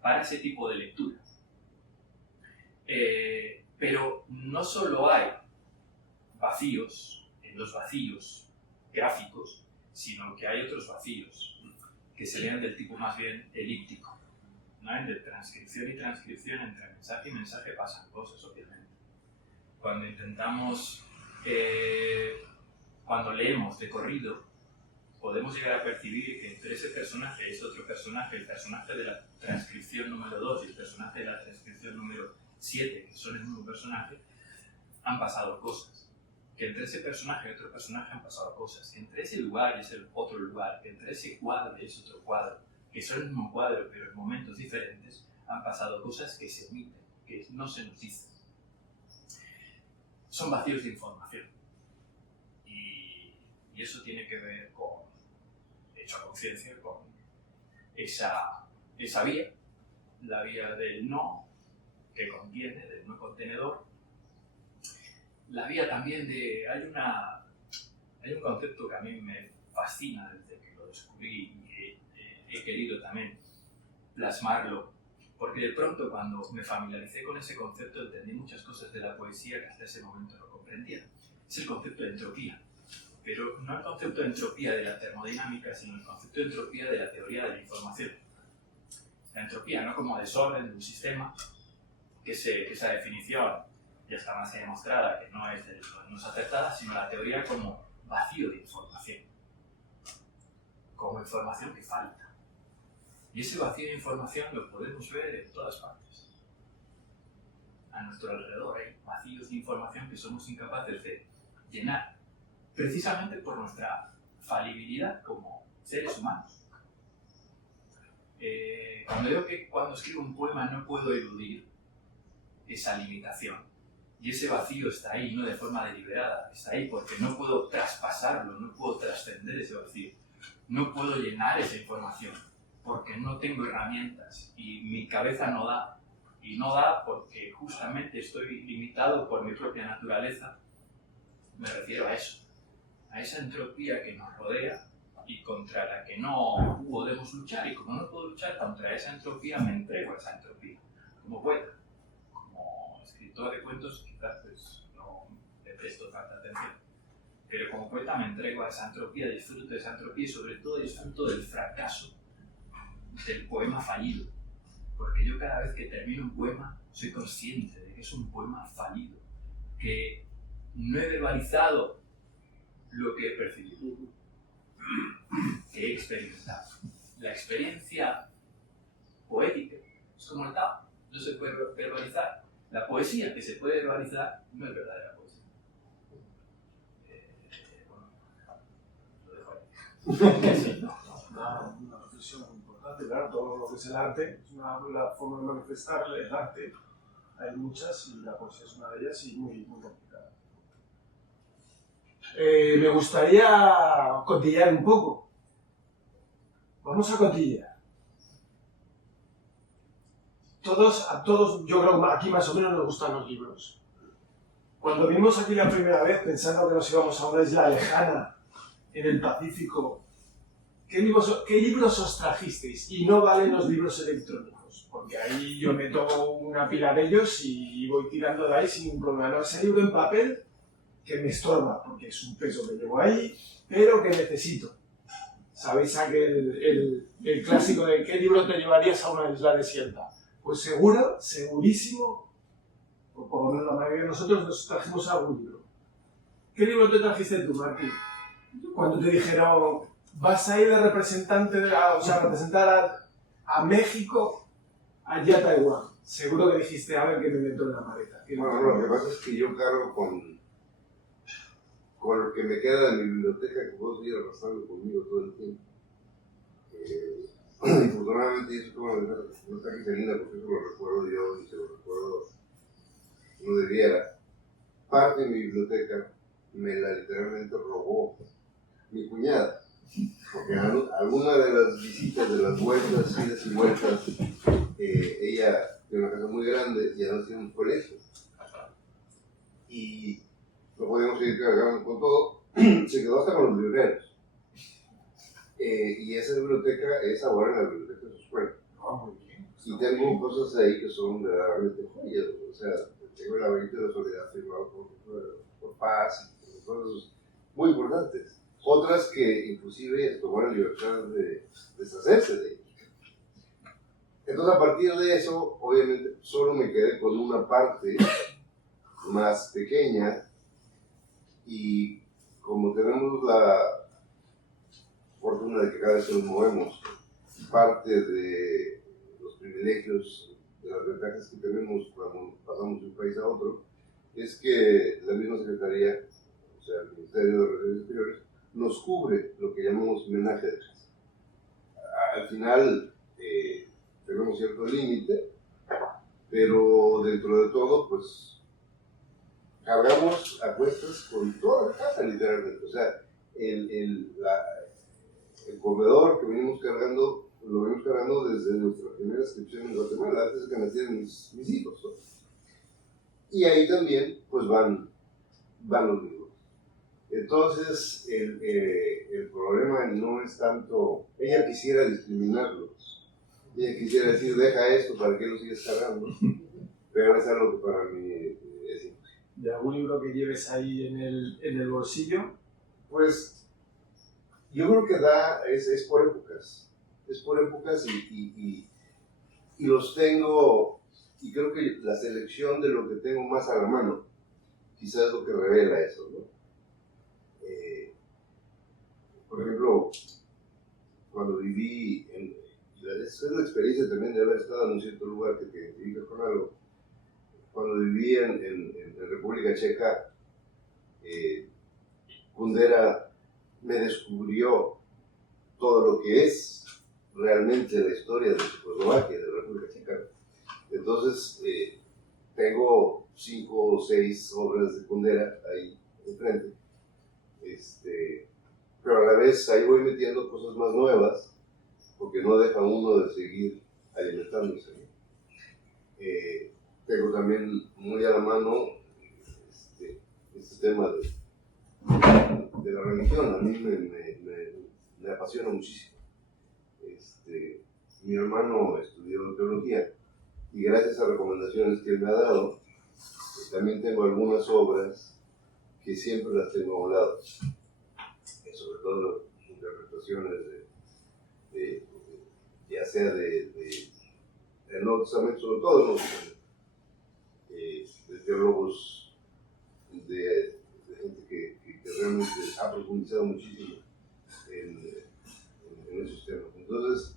para ese tipo de lectura. Pero no solo hay vacíos en los vacíos gráficos, sino que hay otros vacíos que serían del tipo más bien elíptico, ¿no? Entre transcripción y transcripción, entre mensaje y mensaje pasan cosas, obviamente. Cuando intentamos cuando leemos de corrido, podemos llegar a percibir que entre ese personaje es otro personaje, el personaje de la transcripción número 2 y el personaje de la transcripción número 7, que son el mismo personaje, han pasado cosas. Que entre ese personaje y otro personaje han pasado cosas. Que entre ese lugar y ese otro lugar, que entre ese cuadro y ese otro cuadro, que son el mismo cuadro pero en momentos diferentes, han pasado cosas que se omiten, que no se nos dicen. Son vacíos de información. Y eso tiene que ver con, hecho a conciencia, con esa vía, la vía del no, que contiene, del no contenedor. La vía también de... Hay un concepto que a mí me fascina desde que lo descubrí y he querido también plasmarlo, porque de pronto cuando me familiaricé con ese concepto entendí muchas cosas de la poesía que hasta ese momento no comprendía. Es el concepto de entropía, pero no el concepto de entropía de la termodinámica, sino el concepto de entropía de la teoría de la información. La entropía no como desorden de un sistema, que esa definición ya está más que demostrada que no es acertada, sino la teoría como vacío de información, como información que falta. Y ese vacío de información lo podemos ver en todas partes. A nuestro alrededor hay vacíos de información que somos incapaces de llenar, precisamente por nuestra falibilidad como seres humanos. Cuando digo que cuando escribo un poema no puedo eludir esa limitación, y ese vacío está ahí, no de forma deliberada, está ahí porque no puedo traspasarlo, no puedo trascender ese vacío, no puedo llenar esa información, porque no tengo herramientas y mi cabeza no da. Y no da porque justamente estoy limitado por mi propia naturaleza. Me refiero a eso, a esa entropía que nos rodea y contra la que no podemos luchar. Y como no puedo luchar contra esa entropía, me entrego a esa entropía, como poeta. Como escritor de cuentos quizás pues, no le presto tanta atención. Pero como poeta me entrego a esa entropía, disfruto de esa entropía y sobre todo disfruto del fracaso del poema fallido, porque yo cada vez que termino un poema soy consciente de que es un poema fallido, que no he verbalizado lo que he percibido, que he experimentado. La experiencia poética es como el Tao, no se puede verbalizar. La poesía que se puede verbalizar no es verdadera poesía. Bueno, lo dejo ahí. Sí, no. Una reflexión muy importante, claro, todo lo que es el arte es una forma de manifestar el arte. Hay muchas y la poesía es una de ellas y muy, muy complicada. Me gustaría cotillear un poco. Vamos a cotillear. A todos, yo creo que aquí más o menos nos gustan los libros. Cuando vimos aquí la primera vez pensando que nos íbamos a una isla lejana en el Pacífico, ¿qué libros os trajisteis? Y no valen los libros electrónicos, porque ahí yo meto una pila de ellos y voy tirando de ahí sin ningún problema. No, ese libro en papel que me estorba, porque es un peso que llevo ahí, pero que necesito. ¿Sabéis aquel el clásico de qué libro te llevarías a una isla desierta? Pues seguro, segurísimo, o por lo menos la mayoría de nosotros nos trajimos algún libro. ¿Qué libro te trajiste tú, Martín? Cuando te dijeron, vas a ir de representante, representar a México, allí a Taiwán. Seguro que dijiste, a ver qué me meto en la maleta. Bueno, lo que pasa es que yo cargo con lo que me queda de mi biblioteca, que puedo ir arrastrando conmigo todo el tiempo. Afortunadamente, eso como no está aquí linda, porque eso lo recuerdo yo y se lo recuerdo no debiera. Parte de mi biblioteca me la literalmente robó mi cuñada. Porque alguna de las visitas, de las vueltas, idas y vueltas, ella tiene una casa muy grande y además tiene un colegio. Y no podíamos seguir cargando con todo, se quedó hasta con los libreros. Y esa biblioteca es ahora la biblioteca de su escuela. Y tengo cosas ahí que son verdaderamente joyas. O sea, tengo el laberinto de la soledad firmado por Paz, y cosas muy importantes. Otras que inclusive tomaron la libertad de deshacerse de ellas. Entonces, a partir de eso, obviamente, solo me quedé con una parte más pequeña y como tenemos la fortuna de que cada vez nos movemos, parte de los privilegios, de las ventajas que tenemos cuando pasamos de un país a otro, es que la misma Secretaría, o sea, el Ministerio de Relaciones Exteriores, nos cubre lo que llamamos homenaje de casa. Al final, tenemos cierto límite, pero dentro de todo, pues, cargamos a cuestas con toda la casa, literalmente. O sea, el comedor que venimos cargando, lo venimos cargando desde nuestra primera inscripción en Guatemala, antes de que nacieran mis hijos, ¿no? Y ahí también, pues, van los libros. Entonces, el problema no es tanto, ella quisiera discriminarlos, ella quisiera decir, deja esto, ¿para qué lo sigues cargando? Pero es algo que para mí es imposible. ¿De algún libro que lleves ahí en el bolsillo? Pues, yo creo que es por épocas, y los tengo, y creo que la selección de lo que tengo más a la mano, quizás es lo que revela eso, ¿no? Por ejemplo, cuando viví, esa es la experiencia también de haber estado en un cierto lugar que te identificas con algo. Cuando viví en República Checa, Kundera me descubrió todo lo que es realmente la historia de Checoslovaquia, de la República Checa. Entonces, tengo 5 o 6 obras de Kundera ahí enfrente. Pero a la vez ahí voy metiendo cosas más nuevas, porque no deja uno de seguir alimentándose. Tengo también muy a la mano este tema de la religión. A mí me apasiona muchísimo. Mi hermano estudió teología y gracias a recomendaciones que él me ha dado, también tengo algunas obras que siempre las tengo a un lado. Sobre todo interpretaciones ya sea del Nuevo Testamento, sobre todo el Nuevo Testamento, de teólogos, de gente que realmente ha profundizado muchísimo en esos temas. Entonces,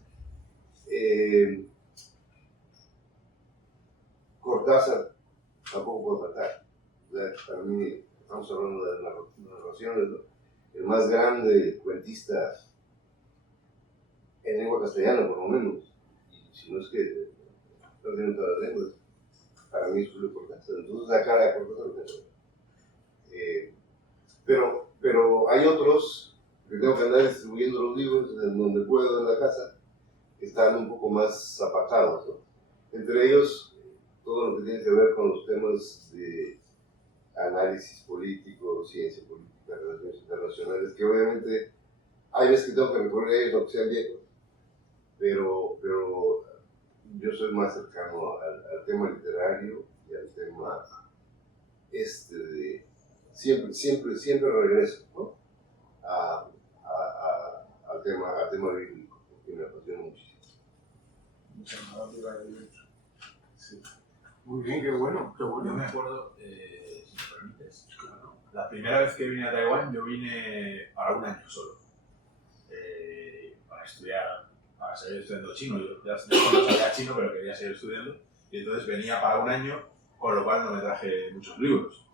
Cortázar tampoco puede faltar. O sea, para mí, estamos hablando de narraciones, ¿no? El más grande cuentista en lengua castellana, por lo menos, y si no es que perdiendo todas las lenguas, para mí es Julio Cortázar. Entonces, la cara de Cortázar lo tengo. Pero hay otros que tengo que andar distribuyendo los libros en donde puedo en la casa, que están un poco más apartados, ¿no? Entre ellos, todo lo que tiene que ver con los temas de análisis político, ciencia política, relaciones internacionales, que obviamente hay veces que tengo que recurrir a ellos, aunque sean viejos, pero yo soy más cercano al tema literario y al tema de siempre regreso, ¿no? al tema bíblico, porque me apasiona muchísimo. Sí. Muy bien, qué bueno. Yo me acuerdo, si me permites, claro. La primera vez que vine a Taiwán, yo vine para un año solo, para estudiar, para seguir estudiando chino. Yo ya no sabía chino, pero quería seguir estudiando, y entonces venía para un año, con lo cual no me traje muchos libros.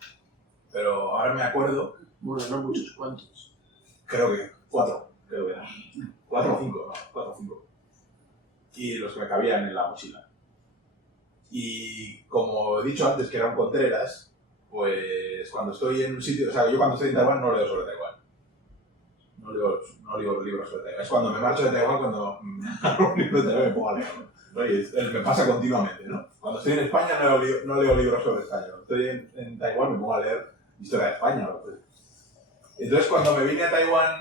Pero ahora me acuerdo... Bueno, no muchos, ¿cuántos? Creo que 4, creo que eran. 4 o 5. Y los que me cabían en la mochila. Y como he dicho antes que era un Contreras, pues cuando estoy en un sitio, o sea, yo cuando estoy en Taiwán no leo sobre Taiwán. No leo libros sobre Taiwán. Es cuando me marcho de Taiwán, cuando un libro de Taiwán me pongo a leerlo. Oye, me pasa continuamente, ¿no? Cuando estoy en España no leo libros sobre España. Cuando estoy en Taiwán me pongo a leer historia de España. Pues. Entonces cuando me vine a Taiwán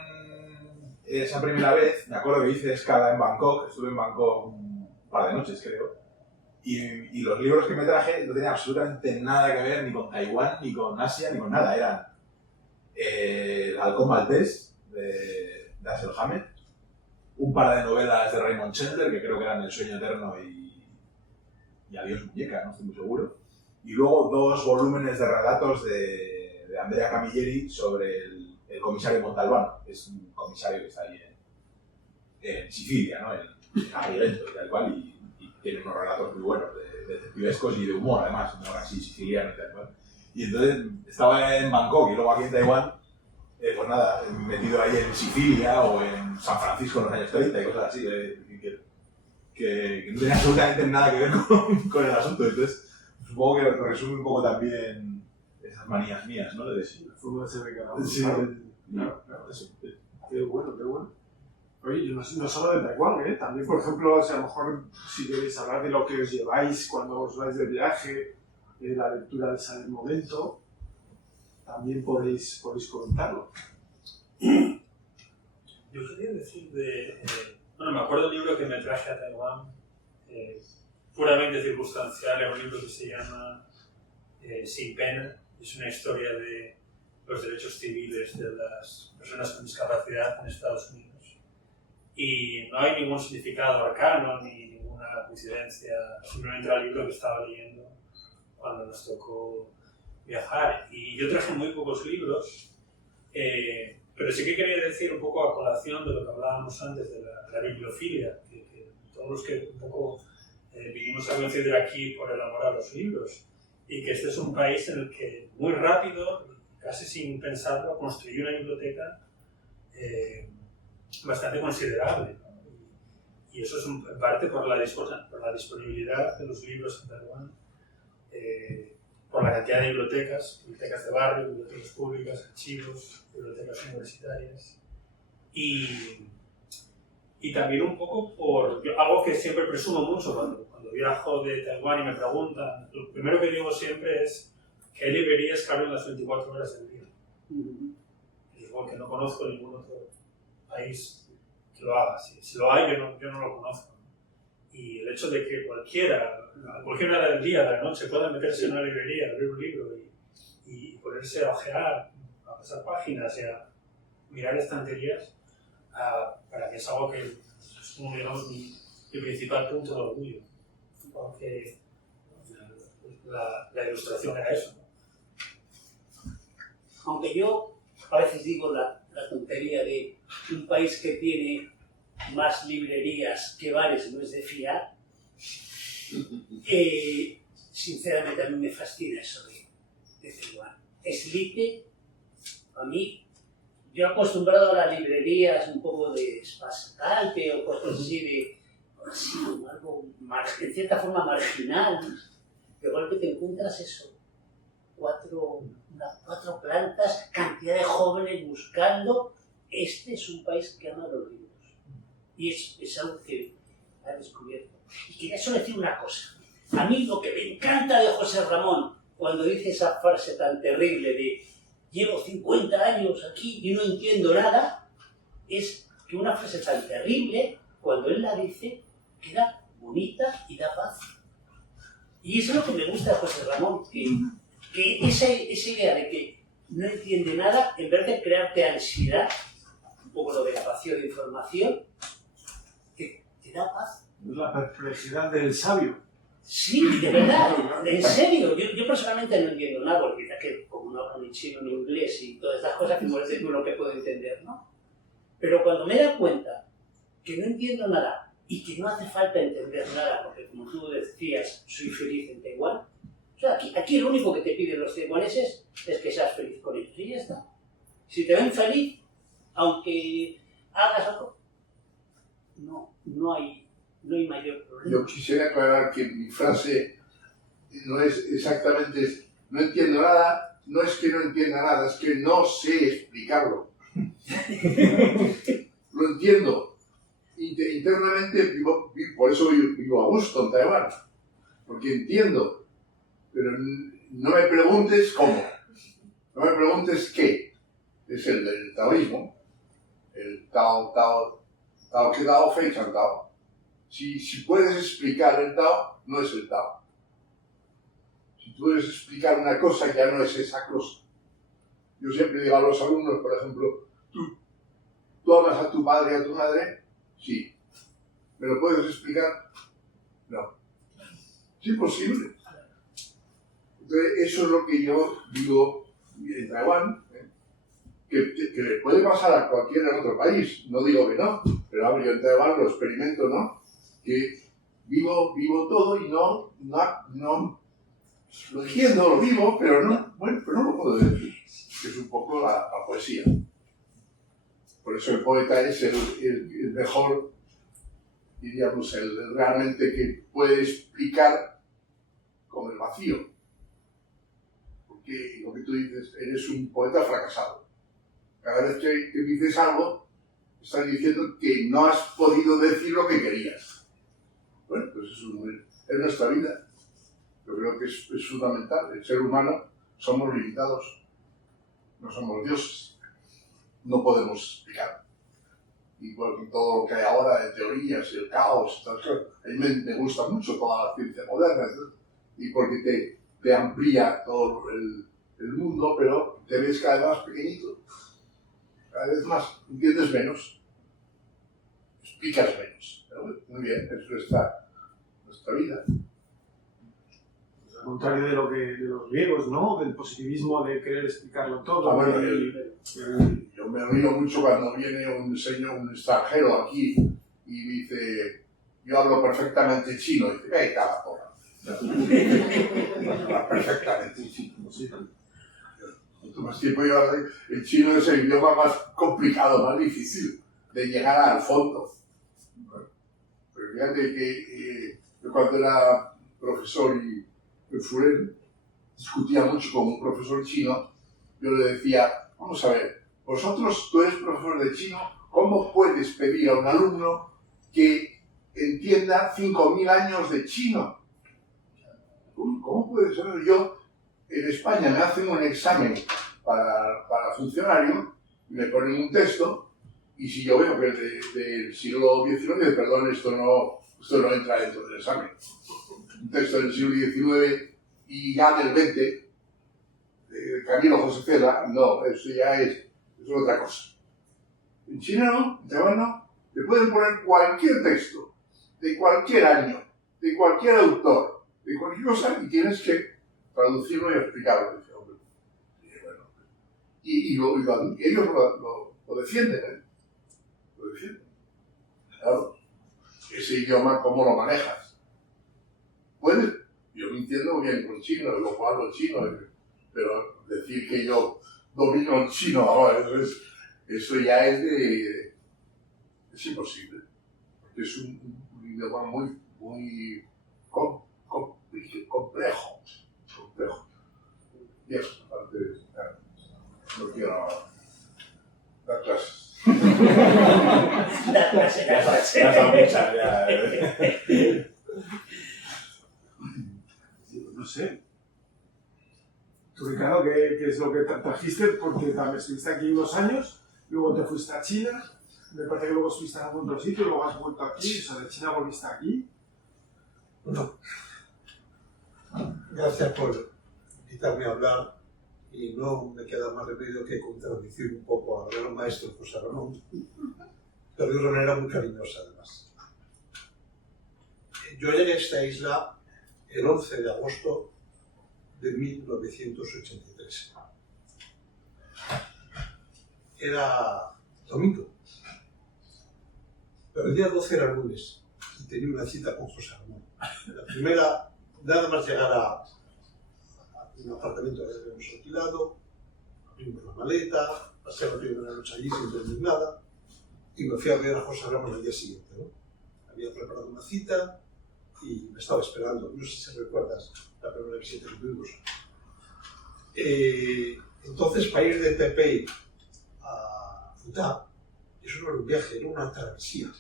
esa primera vez, me acuerdo que hice escala en Bangkok, estuve en Bangkok un par de noches creo, y los libros que me traje no tenían absolutamente nada que ver ni con Taiwán, ni con Asia, ni con nada. Eran El Halcón Maltés de Dashiell Hammett, un par de novelas de Raymond Chandler, que creo que eran El Sueño Eterno y Adiós Muñeca, no estoy muy seguro, y luego 2 volúmenes de relatos de Andrea Camilleri sobre el comisario Montalbano, es un comisario que está ahí en Sicilia, ¿no? En Agrigento y tal cual, y tiene unos relatos muy buenos de detectivescos y de humor, además, humor así siciliano y tal cual. Y entonces estaba en Bangkok y luego aquí en Taiwán, pues nada, metido ahí en Sicilia o en San Francisco en los años 30 y cosas así, que no tiene absolutamente nada que ver con el asunto. Entonces, supongo que resume un poco también esas manías mías, ¿no? De La forma de ser de cada uno. sí, Claro, eso. Qué bueno, qué bueno. Oye, no solo de Taiwán, ¿eh? También, por ejemplo, o sea, a lo mejor si queréis hablar de lo que os lleváis cuando os vais de viaje, de la lectura de ese momento, también podéis comentarlo. Yo quería decir bueno, me acuerdo del libro que me traje a Taiwán, puramente circunstancial, es un libro que se llama Sin Pena, es una historia de los derechos civiles de las personas con discapacidad en Estados Unidos. Y no hay ningún significado arcano ni ninguna coincidencia, simplemente era el libro que estaba leyendo cuando nos tocó viajar. Y yo traje muy pocos libros, pero sí que quería decir un poco a colación de lo que hablábamos antes de la bibliofilia, que todos los que un poco vinimos a coincidir aquí por el amor a los libros, y que este es un país en el que muy rápido, casi sin pensarlo, construí una biblioteca bastante considerable, ¿no? Y eso es en parte por la disponibilidad de los libros en Taiwán, por la cantidad de bibliotecas de barrio, bibliotecas públicas, archivos, bibliotecas universitarias, y también un poco por algo que siempre presumo mucho cuando viajo de Taiwán y me preguntan, lo primero que digo siempre es que hay librerías que abren las 24 horas del día. Digo que no conozco ningún otro país que lo haga. Si lo hay, yo no lo conozco. Y el hecho de que a cualquier hora del día, de la noche, pueda meterse en una librería, abrir un libro y ponerse a ojear, a pasar páginas y a mirar estanterías, para mí es algo que es como, digamos, mi principal punto de orgullo. Porque la ilustración era eso, ¿no? Aunque yo a veces digo la tontería de un país que tiene más librerías que bares no es de fiar, sinceramente a mí me fascina eso de Taiwán. Es libre, a mí, yo acostumbrado a las librerías un poco de espasacalpe o cosas así algo en cierta forma marginal, de golpe te encuentras eso, cuatro plantas, cantidad de jóvenes buscando. Este es un país que ama los libros y es algo que ha descubierto. Y quería solo decir una cosa, a mí lo que me encanta de José Ramón cuando dice esa frase tan terrible de llevo 50 años aquí y no entiendo nada, es que una frase tan terrible, cuando él la dice, queda bonita y da paz. Y eso es lo que me gusta de José Ramón, que esa idea de que no entiende nada, en vez de crearte ansiedad, un poco lo de la vacío de información, te da paz. Es la perplejidad del sabio. Sí, de verdad, en serio. Yo personalmente no entiendo nada, porque quizás que como no hablo ni chino ni inglés y todas estas cosas que parece lo que puedo entender, ¿no? Pero cuando me da cuenta que no entiendo nada y que no hace falta entender nada, porque como tú decías, soy feliz en Taiwán, o sea, aquí lo único que te piden los taiwaneses es que seas feliz con ellos y ya está. Si te ven feliz, aunque hagas algo, no hay mayor problema. Yo quisiera aclarar que mi frase no es exactamente no entiendo nada, no es que no entienda nada, es que no sé explicarlo. Lo entiendo. Internamente por eso vivo a gusto en Taiwán, porque entiendo, pero no me preguntes cómo, no me preguntes qué. Es el del taoísmo, el Tao, que Tao, Fei Chan Tao. Si puedes explicar el Tao, no es el Tao. Si tú puedes explicar una cosa, ya no es esa cosa. Yo siempre digo a los alumnos, por ejemplo, ¿tú amas a tu padre y a tu madre? Sí. ¿Me lo puedes explicar? No. Es imposible. Entonces, eso es lo que yo digo en Taiwán, que le puede pasar a cualquiera en otro país, no digo que no, pero a ver, yo en Taiwán lo experimento, ¿no? Que vivo todo y no lo entiendo, lo vivo, pero no lo puedo decir, que es un poco la poesía. Por eso el poeta es el mejor, diríamos, el realmente que puede explicar con el vacío. Porque lo que tú dices, eres un poeta fracasado. Cada vez que dices algo, estás diciendo que no has podido decir lo que querías. Bueno, pues es nuestra vida. Yo creo que es fundamental. El ser humano somos limitados. No somos dioses. No podemos explicar. Igual que todo lo que hay ahora de teorías y el caos. A mí me gusta mucho toda la ciencia moderna. Y porque te amplía todo el mundo, pero te ves cada vez más pequeñito. Cada vez más, entiendes menos, explicas menos. Pero muy bien, es nuestra vida. Al contrario de los griegos, ¿no? Del positivismo de querer explicarlo todo. Bueno, yo me río mucho cuando viene un extranjero aquí y dice, yo hablo perfectamente chino. Y dice, ¡ay, cada porra! Perfectamente chino. ¿Sí? Más tiempo el chino es el idioma más complicado, más difícil de llegar al fondo. Pero fíjate que yo cuando era profesor y en Furen discutía mucho con un profesor chino, yo le decía, vamos a ver, tú eres profesor de chino, ¿cómo puedes pedir a un alumno que entienda 5.000 años de chino? ¿Cómo puede ser? Yo, en España me hacen un examen para funcionario, me ponen un texto, y si yo veo que es del siglo XIX, perdón, esto no entra dentro del examen. Un texto del siglo XIX y ya del XX, de Camilo José Cela, no, eso ya es otra cosa. En China no, en Taiwán no, te pueden poner cualquier texto, de cualquier año, de cualquier autor, de cualquier cosa, y tienes que traducirlo y explicarlo. Y ellos lo defienden, ¿eh? Lo defienden. Claro, ese idioma, ¿cómo lo manejas? Puedes, yo me entiendo bien con chino, luego hablo chino, pero decir que yo domino el chino ahora, eso ya es imposible. Porque es un idioma muy complejo. Bien, aparte de... No quiero dar clases. No sé. Tú, Ricardo, ¿qué es lo que trajiste? Porque también estuviste aquí unos años, luego te fuiste a China, me parece que luego estuviste en algún otro sitio, luego has vuelto aquí, o sea, de China volviste aquí. Bueno, gracias por invitarme a hablar. Y no me queda más remedio que contradecir un poco al gran maestro José Ramón, pero de una manera muy cariñosa además. Yo llegué a esta isla el 11 de agosto de 1983. Era domingo, pero el día 12 era lunes y tenía una cita con José Ramón. La primera, nada más llegar a un apartamento que habíamos alquilado, abrimos la maleta, pasé la primera noche allí sin dormir nada y me fui a ver a José Ramón al día siguiente, ¿no? Había preparado una cita y me estaba esperando. No sé si recuerdas la primera visita que tuvimos. Entonces, para ir de Taipei a Futá, eso no era un viaje, era una travesía.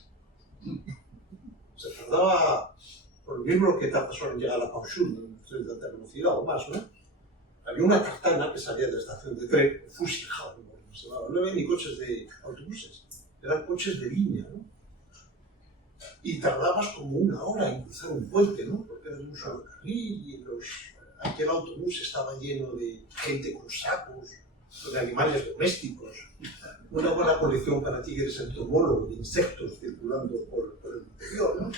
Se tardaba por lo mismo que tardas en llegar a Kaohsiung, en tanta velocidad o más, ¿no? Había una tartana que salía de la estación de tren, Fuxinhao, no había ni coches de autobuses, eran coches de línea, ¿no? Y tardabas como una hora en cruzar un puente, ¿no? Porque era un solo carril y aquel autobús estaba lleno de gente con sacos, de animales domésticos, una buena colección para ti que eres entomólogo de insectos circulando por el interior, ¿no?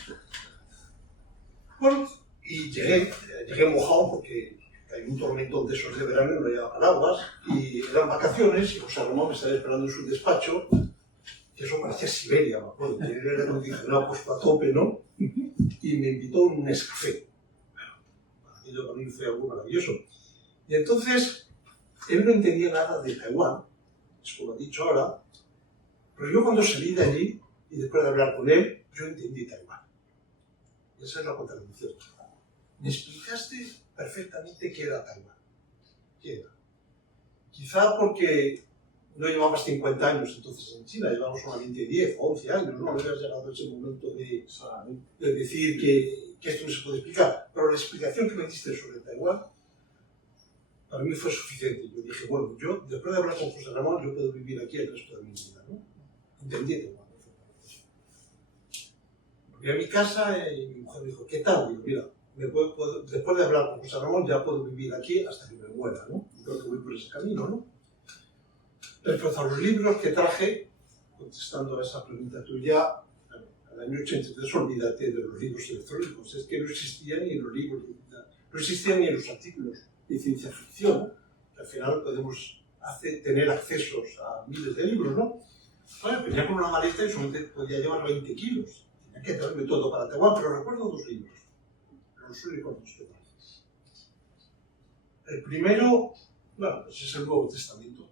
Bueno, y llegué mojado porque que hay un tormentón de esos de verano y no lleva paraguas, y eran vacaciones, y José Ramón me estaba esperando en su despacho, que eso parecía Siberia, me acuerdo, tenía el aire acondicionado puesto a tope, ¿no? Y me invitó a un Nescafé. Bueno, aquello para mí fue algo maravilloso. Y entonces, él no entendía nada de Taiwán, es como ha dicho ahora, pero yo cuando salí de allí, y después de hablar con él, yo entendí Taiwán. Y esa es la contradicción. Me explicaste perfectamente qué era Taiwán. ¿Qué era? Quizá porque no llevabas 50 años entonces en China, llevamos solamente 10 o 11 años, ¿no? No habías llegado a ese momento de decir que esto no se puede explicar. Pero la explicación que me diste sobre Taiwán, para mí fue suficiente. Yo dije, bueno, yo, después de hablar con José Ramón, yo puedo vivir aquí el resto de mi vida, ¿no? Entendí Taiwán. Volví a mi casa y mi mujer me dijo, ¿qué tal? Digo, mira, después de hablar con José Ramón ya puedo vivir aquí hasta que me muera, ¿no? Y creo que voy por ese camino, ¿no? Respecto a los libros que traje, contestando a esa pregunta tuya, al año 83 olvídate de los libros electrónicos, es que no existían ni los libros, no existían ni los artículos de ciencia ficción, que al final podemos tener accesos a miles de libros, ¿no? Bueno, venía con una maleta y solamente podía llevar 20 kilos, tenía que traerme todo para Taiwán, pero recuerdo 2 libros, los únicos dos que traje. El primero, bueno, pues es el Nuevo Testamento.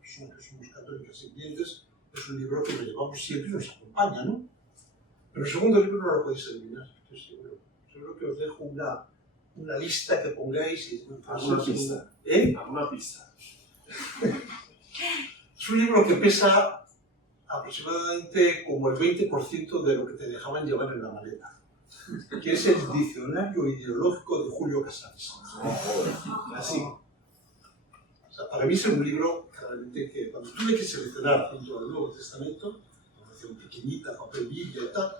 Personas que somos católicas y creyentes, es un libro que lo llevamos siempre y nos acompaña, ¿no? Pero el segundo libro no lo podéis eliminar, estoy seguro. Seguro que os dejo una lista que pongáis y... ¿Alguna pista? ¿Alguna pista? Es un libro que pesa aproximadamente como el 20% de lo que te dejaban llevar en la maleta, que es el Diccionario Ideológico de Julio Casares. Así. O sea, para mí es un libro que cuando tuve que seleccionar junto al Nuevo Testamento, una edición pequeñita, papel Biblia y tal,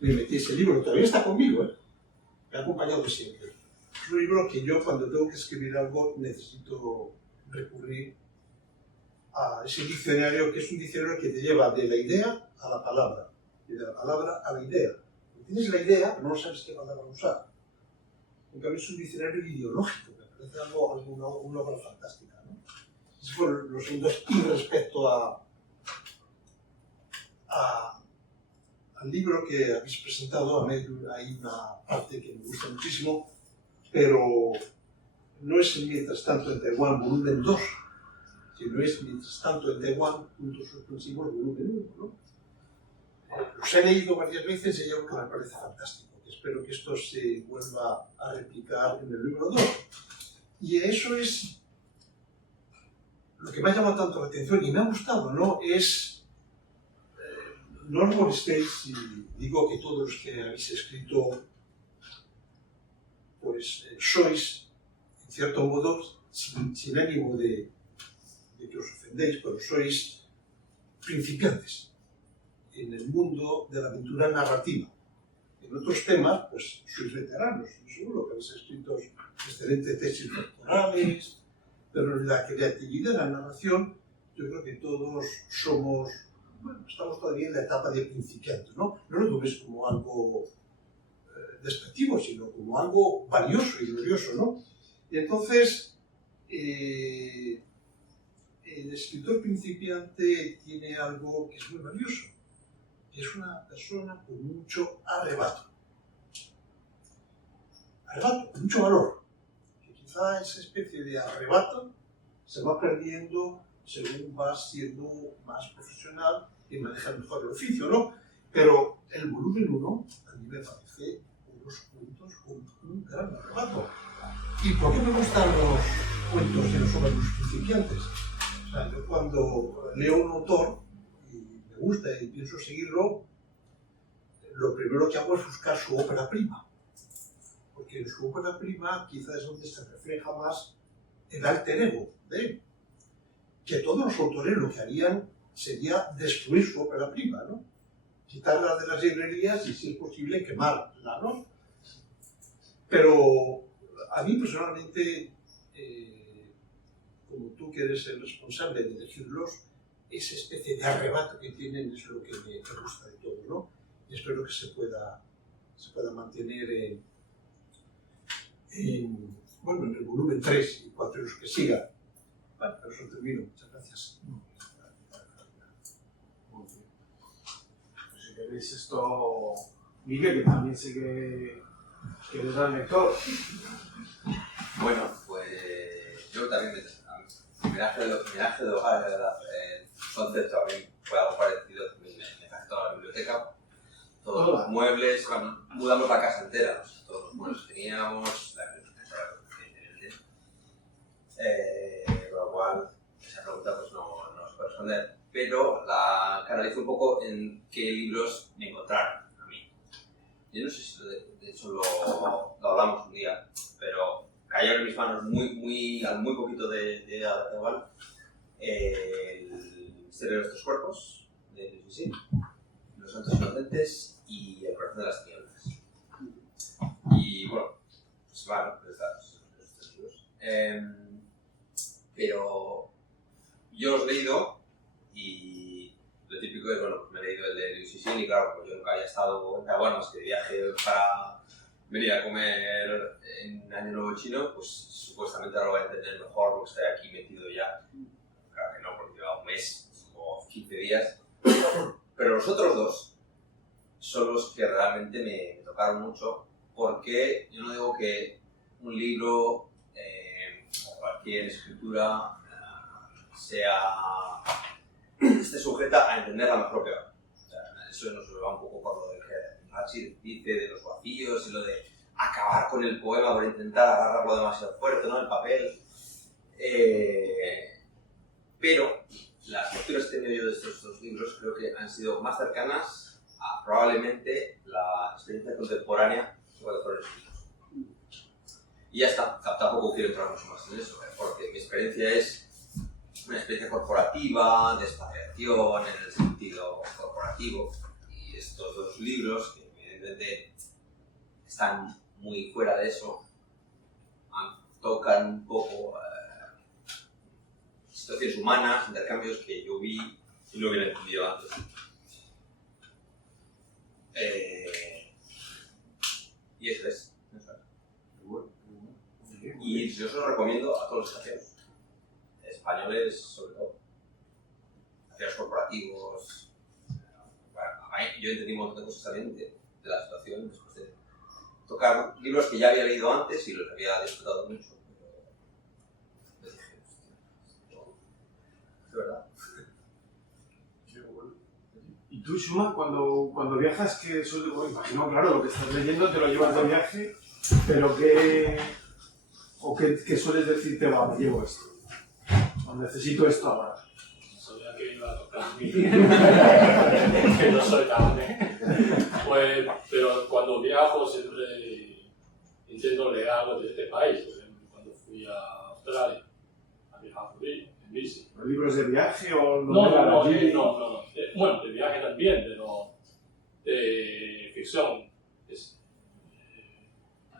me metí ese libro, todavía está conmigo, me ha acompañado siempre. Es un libro que yo cuando tengo que escribir algo necesito recurrir a ese diccionario, que es un diccionario que te lleva de la idea a la palabra, y de la palabra a la idea. Tienes la idea, pero no sabes qué palabra usar. En cambio es un diccionario ideológico, me parece una obra fantástica, ¿no? Esos fueron los segundos. Y respecto al libro que habéis presentado, a mí hay una parte que me gusta muchísimo, pero no es el Mientras tanto en Taiwán, volumen 2, sino es Mientras tanto en Taiwán, puntos suspensivos, volumen 1, ¿no? Los he leído varias veces y hay algo que me parece fantástico. Espero que esto se vuelva a replicar en el libro 2. Y eso es lo que me ha llamado tanto la atención y me ha gustado, ¿no? Es, no os molestéis si digo que todos los que habéis escrito, pues sois, en cierto modo, sin ánimo de que os ofendéis, pero sois principiantes en el mundo de la aventura narrativa. En otros temas, pues sois veteranos, seguro que habéis escrito excelentes tesis doctorales, pero en la creatividad de la narración, yo creo que todos somos, bueno, estamos todavía en la etapa de principiantes, ¿no? No lo tomes como algo despectivo, sino como algo valioso y glorioso, ¿no? Y entonces, el escritor principiante tiene algo que es muy valioso, que es una persona con mucho arrebato, con mucho valor, que quizá esa especie de arrebato se va perdiendo según vas siendo más profesional y manejas mejor el oficio, ¿no? Pero el volumen 1 a mí me parece unos cuentos con un gran arrebato. ¿Y por qué me gustan los cuentos y los sobre los principiantes? O sea, yo cuando leo un autor y me gusta y pienso seguirlo, lo primero que hago es buscar su ópera prima. Porque en su ópera prima quizás es donde se refleja más el alter ego de él. Que todos los autores lo que harían sería destruir su ópera prima, ¿no? Quitarla de las librerías y, si es posible, quemarla, ¿no? Pero a mí personalmente, como tú que eres el responsable de elegirlos, esa especie de arrebato que tienen es lo que me gusta de todo, ¿no? Y espero que se pueda mantener bueno, en el volumen 3 y 4 y los que sigan. Bueno, pero eso termino. Muchas gracias. Pues si queréis esto, Miguel, que también sé que eres gran lector. Bueno, pues yo también Miraje de hogar, el concepto a mí fue algo parecido, me traje toda la biblioteca, todos los muebles, bueno, mudamos la casa entera, todos los muebles que teníamos, la biblioteca por lo cual esa pregunta pues no se puede responder, pero la canalicé un poco en qué libros me encontraron a mí. Yo no sé si de hecho lo hablamos un día, pero cayeron en mis manos muy poquito de igual el misterio de nuestros cuerpos, de Luis Vicín, Los Santos Inocentes y El Corazón de las Tinieblas. Y bueno, pues van estos libros. Pero yo los he leído y lo típico es, bueno, pues me he leído el de Luis Vicín y claro, pues yo nunca había estado en Taiwán más que de viaje para venir a comer en Año Nuevo Chino, pues supuestamente ahora lo voy a entender mejor porque estoy aquí metido ya. Claro que no, porque lleva un mes o 15 días. Pero los otros dos son los que realmente me tocaron mucho, porque yo no digo que un libro o cualquier escritura esté sujeta a entenderla mejor que otra. O sea, eso nos va un poco por lo de que Hachi dice de los vacíos y lo de acabar con el poema por intentar agarrarlo demasiado fuerte, ¿no? El papel. Pero las lecturas que he tenido yo de estos dos libros creo que han sido más cercanas a probablemente la experiencia contemporánea sobre los libros. Y ya está, tampoco quiero entrar mucho más en eso, porque mi experiencia es una experiencia corporativa, de expatriación en el sentido corporativo, y estos dos libros, que evidentemente están muy fuera de eso, tocan un poco situaciones humanas, intercambios que yo vi y no hubiera entendido antes. Y eso es. Y yo se lo recomiendo a todos los extranjeros, españoles sobre todo, extranjeros corporativos. Bueno, yo entendí un montón de cosas también de la situación después de tocar libros que ya había leído antes y los había disfrutado mucho. Pero dije, es verdad. ¿Y tú, Shuma, cuando viajas, qué suele... Bueno, imagino, claro, lo que estás leyendo te lo llevas de viaje, pero ¿qué sueles decirte? Va, me llevo esto. O necesito esto ahora. Sabía que iba a tocar mi que no soy tan pues, pero cuando viajo siempre intento leer algo de este país. Por ejemplo, cuando fui a Australia, a viajar en bici. ¿Los libros de viaje o No. Bueno, de viaje también, pero de ficción,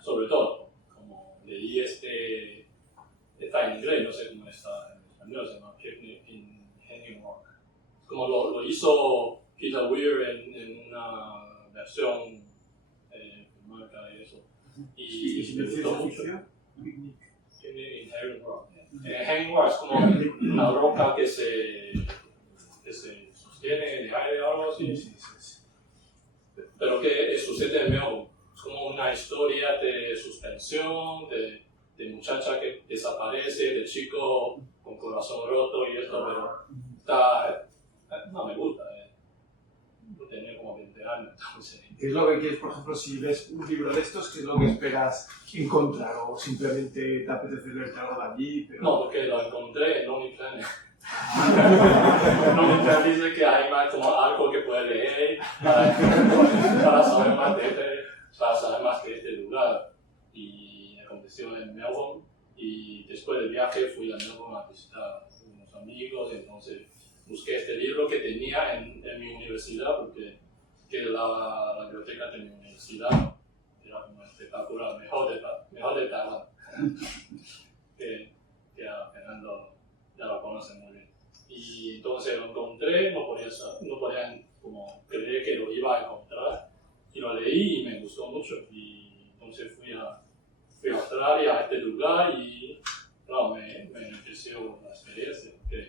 sobre todo. Como leí está en inglés, no sé cómo está en español, se llama Picnic in Hanging Rock. Como lo hizo Peter Weir en una versión marca de eso. Y me gustó mucho. Picnic in Hanging Rock. Hanging Rock es como una roca que se sostiene en el aire o algo así. Sí. Pero que sucede en Melbourne. Es como una historia de suspensión, de muchacha que desaparece, de chico con corazón roto y esto, pero no me gusta. Tenía como 20 años, entonces. ¿Qué es lo que quieres, por ejemplo, si ves un libro de estos, qué es lo que esperas encontrar? ¿O simplemente te apetece leerte algo de allí? Pero... No, porque lo encontré en Lonely Planet. Lonely Planet dice que hay más como algo que puedes leer para saber más de este lugar. Y me aconteció en Melbourne y después del viaje fui a Melbourne a visitar a unos amigos, entonces busqué este libro que tenía en mi universidad, porque la biblioteca de mi universidad era como espectacular, mejor de Taiwán, que a Fernando ya lo conoce muy bien. Y entonces lo encontré, no podía como creer que lo iba a encontrar, y lo leí y me gustó mucho, y entonces fui a fui a Australia, a este lugar, y claro, me enriqueció la experiencia, que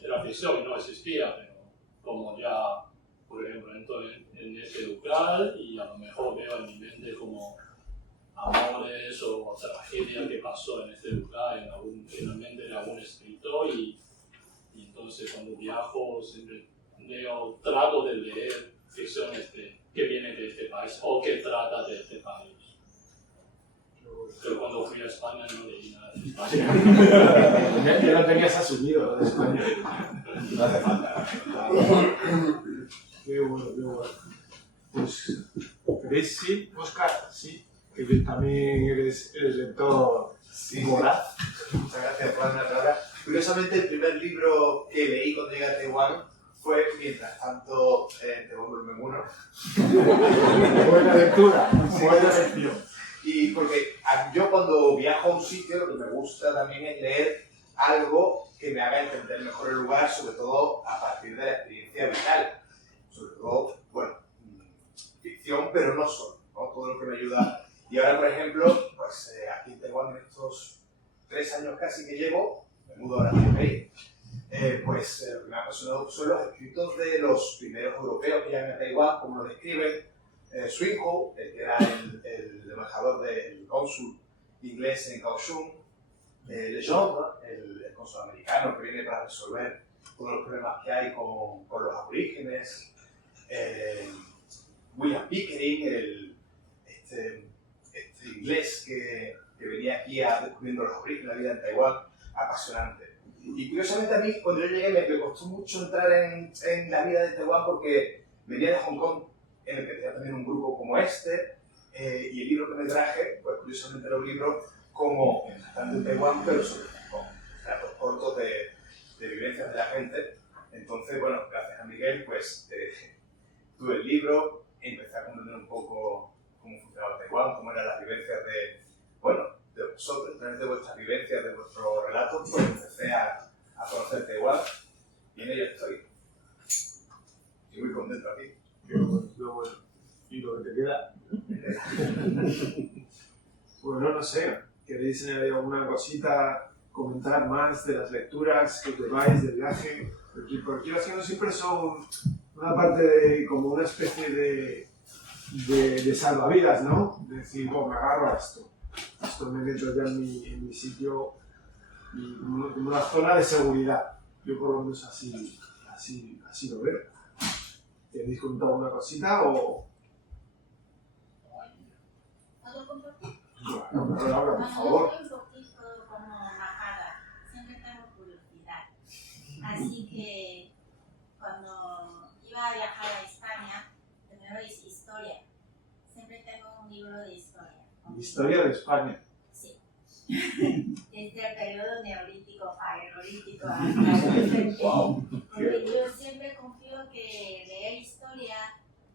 era ficción y no existía, pero como ya, por ejemplo, entro en este lugar y a lo mejor veo en mi mente como amores o tragedias que pasó en este lugar, en la mente de algún escritor, y entonces cuando viajo siempre trato de leer ficciones que vienen de este país o que trata de este país. Pero cuando fui a España no leí nada de España. Ya lo tenías asumido, lo de España. No hace falta. Qué bueno, qué bueno. Pues, ¿queréis? Sí, Óscar, sí, que también eres lector voraz. Muchas gracias por darme la palabra. Curiosamente, el primer libro que leí cuando llegué a Taiwán fue, mientras tanto, Taiwán Volumen 1. Buena lectura, buena lección. Y porque yo cuando viajo a un sitio lo que me gusta también es leer algo que me haga entender mejor el lugar, sobre todo a partir de la experiencia vital. Sobre todo, bueno, ficción, pero no solo, ¿no? Todo lo que me ayuda. Y ahora, por ejemplo, pues aquí en Taiwán, en estos 3 años casi que llevo, me mudo ahora a Taipei, pues lo que me ha apasionado son los escritos de los primeros europeos que llegan a Taiwán, como lo describen Swing Ho, el que era el embajador del cónsul inglés en Kaohsiung, Legendre, el cónsul americano que viene para resolver todos los problemas que hay con los aborígenes, William Pickering, este inglés que venía aquí descubriendo los aborígenes, la vida en Taiwán, apasionante. Y curiosamente a mí, cuando yo llegué, me costó mucho entrar en la vida de Taiwán porque venía de Hong Kong, en el que tenía también un grupo como este, y el libro que me traje, pues curiosamente era un libro como tanto en Taiwán, pero sobre todo con relatos cortos de vivencias de la gente. Entonces, bueno, gracias a Miguel, pues tuve el libro, empecé a comprender un poco cómo funcionaba Taiwán, cómo eran las vivencias de vosotros, a través de vuestras vivencias, de vuestros relatos, pues empecé a conocer Taiwán, y en ello estoy. Estoy muy contento aquí. Qué bueno, qué bueno. ¿Y lo que te queda? Bueno, no sé, ¿queréis añadir alguna cosita, comentar más de las lecturas que lleváis del viaje? Porque las que no siempre son una parte de, como una especie de salvavidas, ¿no? De decir, me agarro a esto me meto ya en mi sitio, y como una zona de seguridad. Yo por lo menos así lo veo. ¿Queréis contar alguna cosita o...? ¿Puedo compartir? Bueno, Laura, por favor. Yo soy un poquito como majada, siempre tengo curiosidad. Así que cuando iba a viajar a España, primero hice historia. Siempre tengo un libro de historia. Historia de España. Sí. Desde el periodo neolítico, paleolítico hasta el presente. Wow. Porque yo siempre confío que leer historia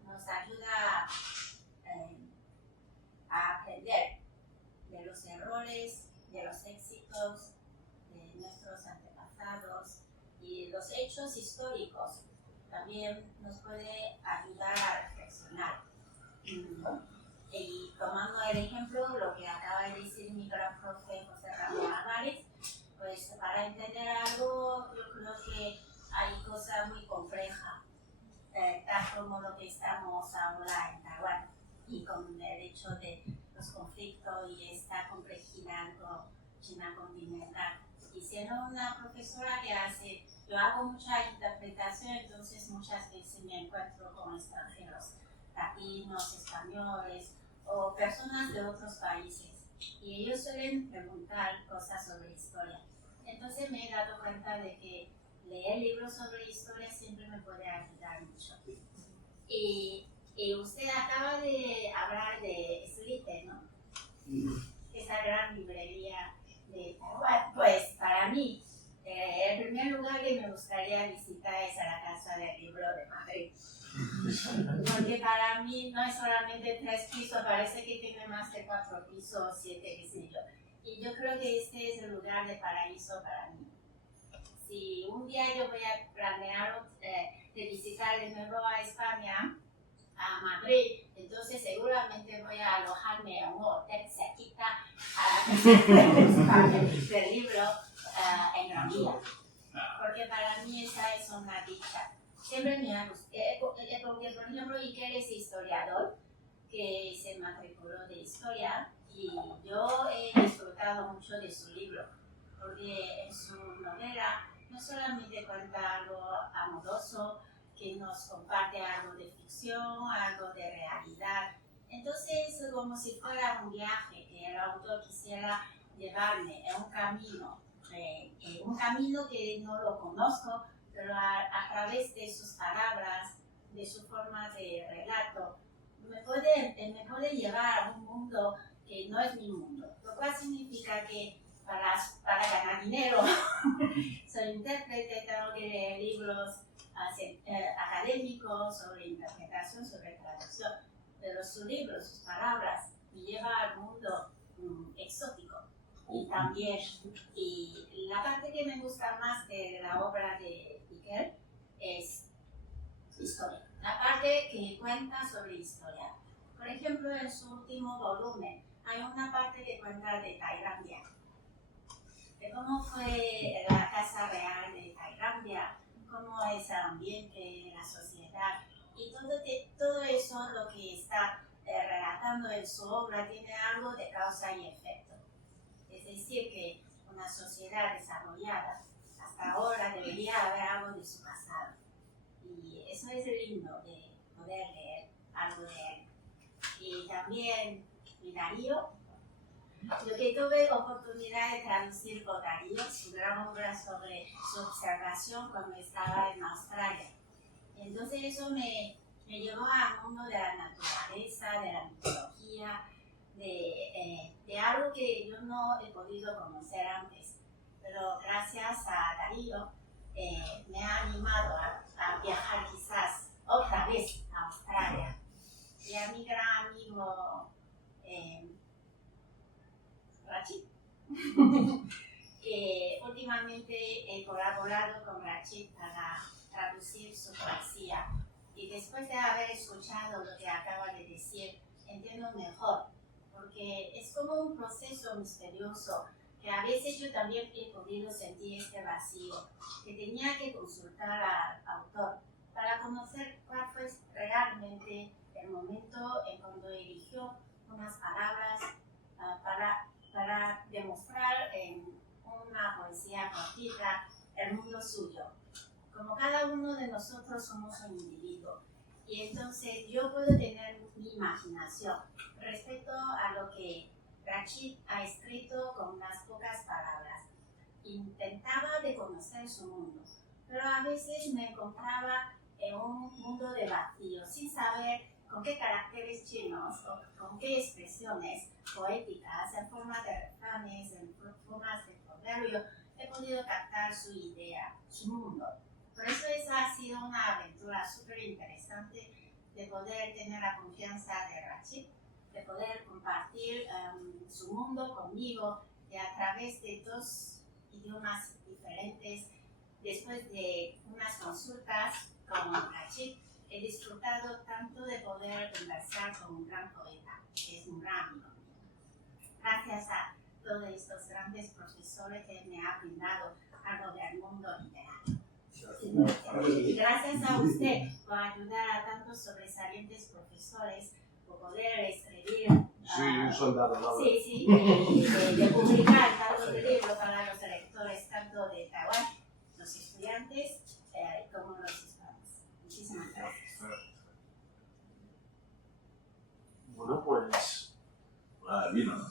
nos ayuda a aprender de los errores, de los éxitos de nuestros antepasados y los hechos históricos. También nos puede ayudar a reflexionar. Y tomando el ejemplo, lo que acaba de decir mi gran profe José Ramón Álvarez, pues para entender algo, yo creo que hay cosas muy complejas, tal como lo que estamos ahora en Taiwán, y con el hecho de los conflictos y esta complejidad con China continental. Y siendo una profesora que yo hago mucha interpretación, entonces muchas veces me encuentro con extranjeros, latinos, españoles, o personas de otros países, y ellos suelen preguntar cosas sobre historia. Entonces me he dado cuenta de que leer libros sobre historia siempre me puede ayudar mucho. Y usted acaba de hablar de Slite, ¿no? Esa gran librería de Taiwán. Pues para mí, el primer lugar que me gustaría visitar es a la Casa del Libro de Madrid. Porque para mí no es solamente 3 pisos, parece que tiene más de 4 pisos, 7, qué sé yo. Y yo creo que este es el lugar de paraíso para mí. Si un día yo voy a planear de visitar de nuevo a España, a Madrid, entonces entonces seguramente voy a alojarme en un hotel cerquita a del libro en Gran Vía, porque para mí esa es una dicha. Siempre me ha gustado, porque por ejemplo Iker es historiador, que se matriculó de historia, y yo he disfrutado mucho de su libro, porque en su novela no solamente cuenta algo amoroso, que nos comparte algo de ficción, algo de realidad. Entonces, como si fuera un viaje que el autor quisiera llevarme en un camino que no lo conozco, pero a través de sus palabras, de su forma de relato, me puede llevar a un mundo que no es mi mundo, lo cual significa que para ganar dinero soy intérprete, tengo que leer libros académicos sobre interpretación, sobre traducción, pero sus libros, sus palabras me llevan al mundo exótico. Y también, y la parte que me gusta más de la obra de Iker es historia, la parte que cuenta sobre historia. Por ejemplo, en su último volumen hay una parte que cuenta de Tailandia, de cómo fue la casa real de Tailandia, cómo es el ambiente, la sociedad, y todo eso lo que está relatando en su obra tiene algo de causa y efecto. Es decir, que una sociedad desarrollada hasta ahora debería haber algo de su pasado. Y eso es lindo de poder leer algo de él. Y también mi Darío, lo que tuve oportunidad de traducir con Darío, su gran obra sobre su observación cuando estaba en Australia. Entonces eso me llevó al mundo de la naturaleza, de la mitología, de algo que yo no he podido conocer antes. Pero gracias a Darío me ha animado a viajar quizás otra vez a Australia. Y a mi gran amigo Rachid, que últimamente he colaborado con Rachid para traducir su poesía, y después de haber escuchado lo que acaba de decir, entiendo mejor, porque es como un proceso misterioso que a veces yo también he podido sentir este vacío, que tenía que consultar al autor para conocer cuál fue realmente el momento en cuando eligió unas palabras para demostrar en una poesía cortita el mundo suyo. Como cada uno de nosotros somos un individuo, y entonces yo puedo tener mi imaginación respecto a lo que Rachid ha escrito con unas pocas palabras. Intentaba de conocer su mundo, pero a veces me encontraba en un mundo de vacío, sin saber con qué caracteres chinos o con qué expresiones poéticas, en forma de refranes, en formas de proverbio, he podido captar su idea, su mundo. Por eso esa ha sido una aventura súper interesante de poder tener la confianza de Rachid, de poder compartir su mundo conmigo, y a través de 2 idiomas diferentes, después de unas consultas con Rachid, he disfrutado tanto de poder conversar con un gran poeta, que es un gran amigo mío. Gracias a todos estos grandes profesores que me han brindado algo del mundo literario. Y gracias a usted por ayudar a tantos sobresalientes profesores, por poder escribir. Sí, un soldado, ¿no? Sí, sí, de publicar tantos libros para los lectores, tanto de Taiwán, los estudiantes, como los hispanos. Muchísimas gracias. Bueno, pues. El vino, ¿no?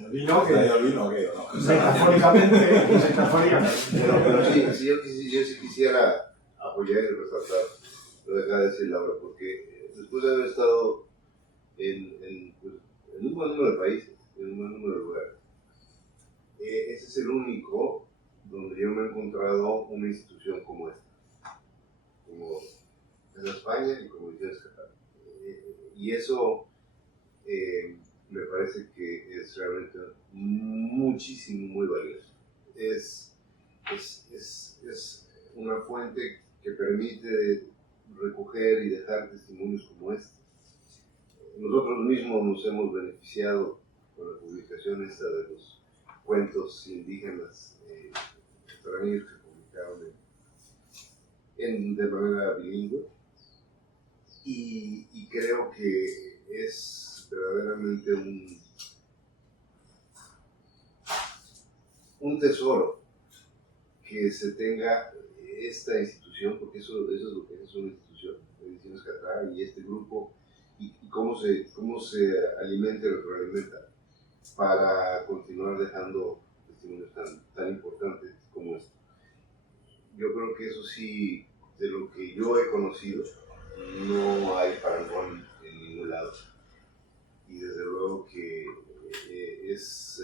El vino que. ¿El vino o qué? ¿No? Metafóricamente. Pero sí, yo sí quisiera apoyar y resaltar lo que acaba de decir Laura, porque después de haber estado en un buen número de países, en un buen número de lugares, ese es el único donde yo me he encontrado una institución como esta, como en España y como Ediciones Qatar. Y eso me parece que es realmente muchísimo, muy valioso. Es una fuente que permite recoger recoger y dejar testimonios como este. Nosotros mismos nos hemos beneficiado con la publicación esta de los cuentos indígenas extranjeros que publicaron de manera bilingüe, y creo que es verdaderamente un tesoro que se tenga esta institución, porque eso es lo que es una institución, Ediciones Catrá, y este grupo, y cómo se alimenta y retroalimenta para continuar dejando testimonios tan importantes como este. Yo creo que eso sí, de lo que yo he conocido, no hay parangón en ningún lado. Y desde luego que es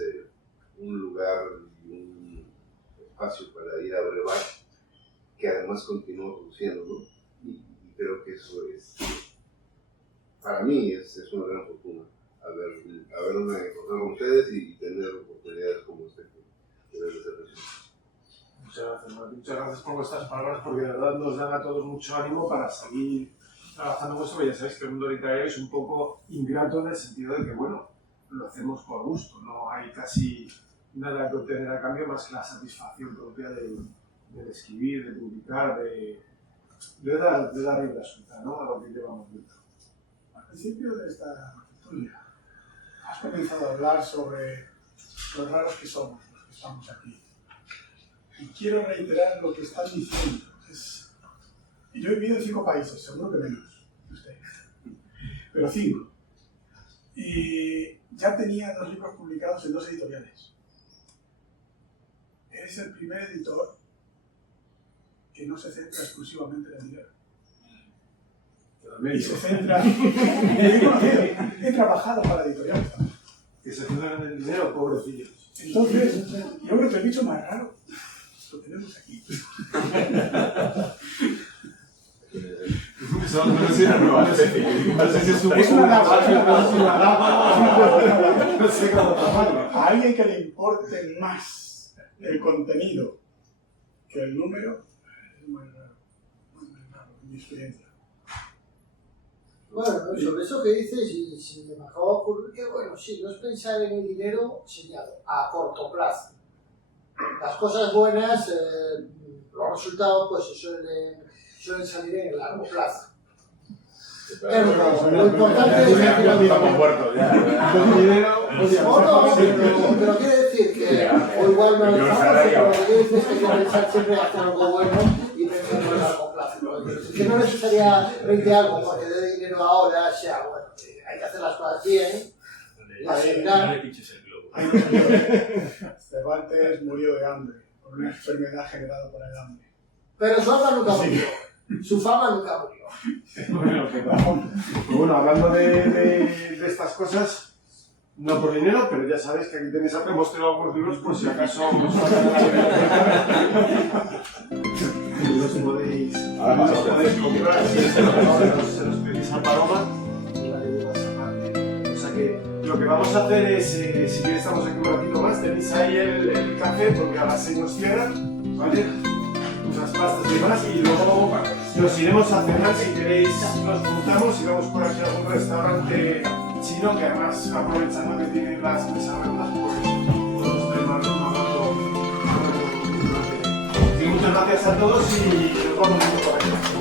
un lugar y un espacio para ir a brevar, que además continúa produciendo, ¿no? Y creo que eso es, para mí, es una gran fortuna haberme encontrado con ustedes y tener oportunidades como esta que deben ser recibidas. Muchas gracias, Martín. Muchas gracias por vuestras palabras, porque de verdad nos dan a todos mucho ánimo para seguir trabajando con esto. Ya sabéis que el mundo literario es un poco ingrato en el sentido de que, bueno, lo hacemos por gusto, no hay casi nada que obtener a cambio más que la satisfacción propia de escribir, de publicar, de dar rienda suelta, ¿no?, a lo que llevamos dentro. Al principio de esta tertulia has comenzado a hablar sobre lo raros que somos los que estamos aquí. Y quiero reiterar lo que están diciendo. Y yo he vivido en 5 países, seguro que menos que ustedes, pero 5. Y ya tenía 2 libros publicados en 2 editoriales. Eres el primer editor que no se centra exclusivamente en el dinero. Y se centra... he trabajado para editoriales también. Que se centran en el dinero, pobrecillos. Entonces, yo creo que el bicho más raro lo tenemos aquí. Es una dama. A alguien que le importe más el contenido que el número es muy raro, en mi experiencia. Bueno, sobre eso que dices, y se me acaba de ocurrir que, bueno, sí, no es pensar en el dinero señalado a corto plazo. Las cosas buenas, los resultados, pues suelen salir en el largo plazo. Pero lo importante es que estamos muertos ya. Pero quiere decir que, o igual no lo estamos, pero lo que quiere decir es que hay que pensar siempre en hacer algo bueno y pensar en el largo plazo. Que no necesariamente algo porque dé dinero ahora sea bueno. Hay que hacer las cosas bien, asegurar. Cervantes murió de hambre por una enfermedad generada por el hambre. Pero su fama nunca murió. Su fama nunca murió. Bueno, hablando de estas cosas, no por dinero, pero ya sabéis que aquí tenéis a Demostero algunos libros por si acaso os faltan los podéis comprar, se los pedís a Paloma y la llevas a Marte. O sea que lo que vamos a hacer es, si queréis estamos aquí un ratito más, tenéis ahí el café porque a las 6 nos cierran, ¿vale? Unas pastas y demás, y luego nos iremos a cenar. Si queréis nos juntamos y vamos por aquí a algún restaurante chino que además, aprovechando que tienen las mesas redondas, pues todos tenemos un rato. Muchas gracias a todos y nos vamos por aquí.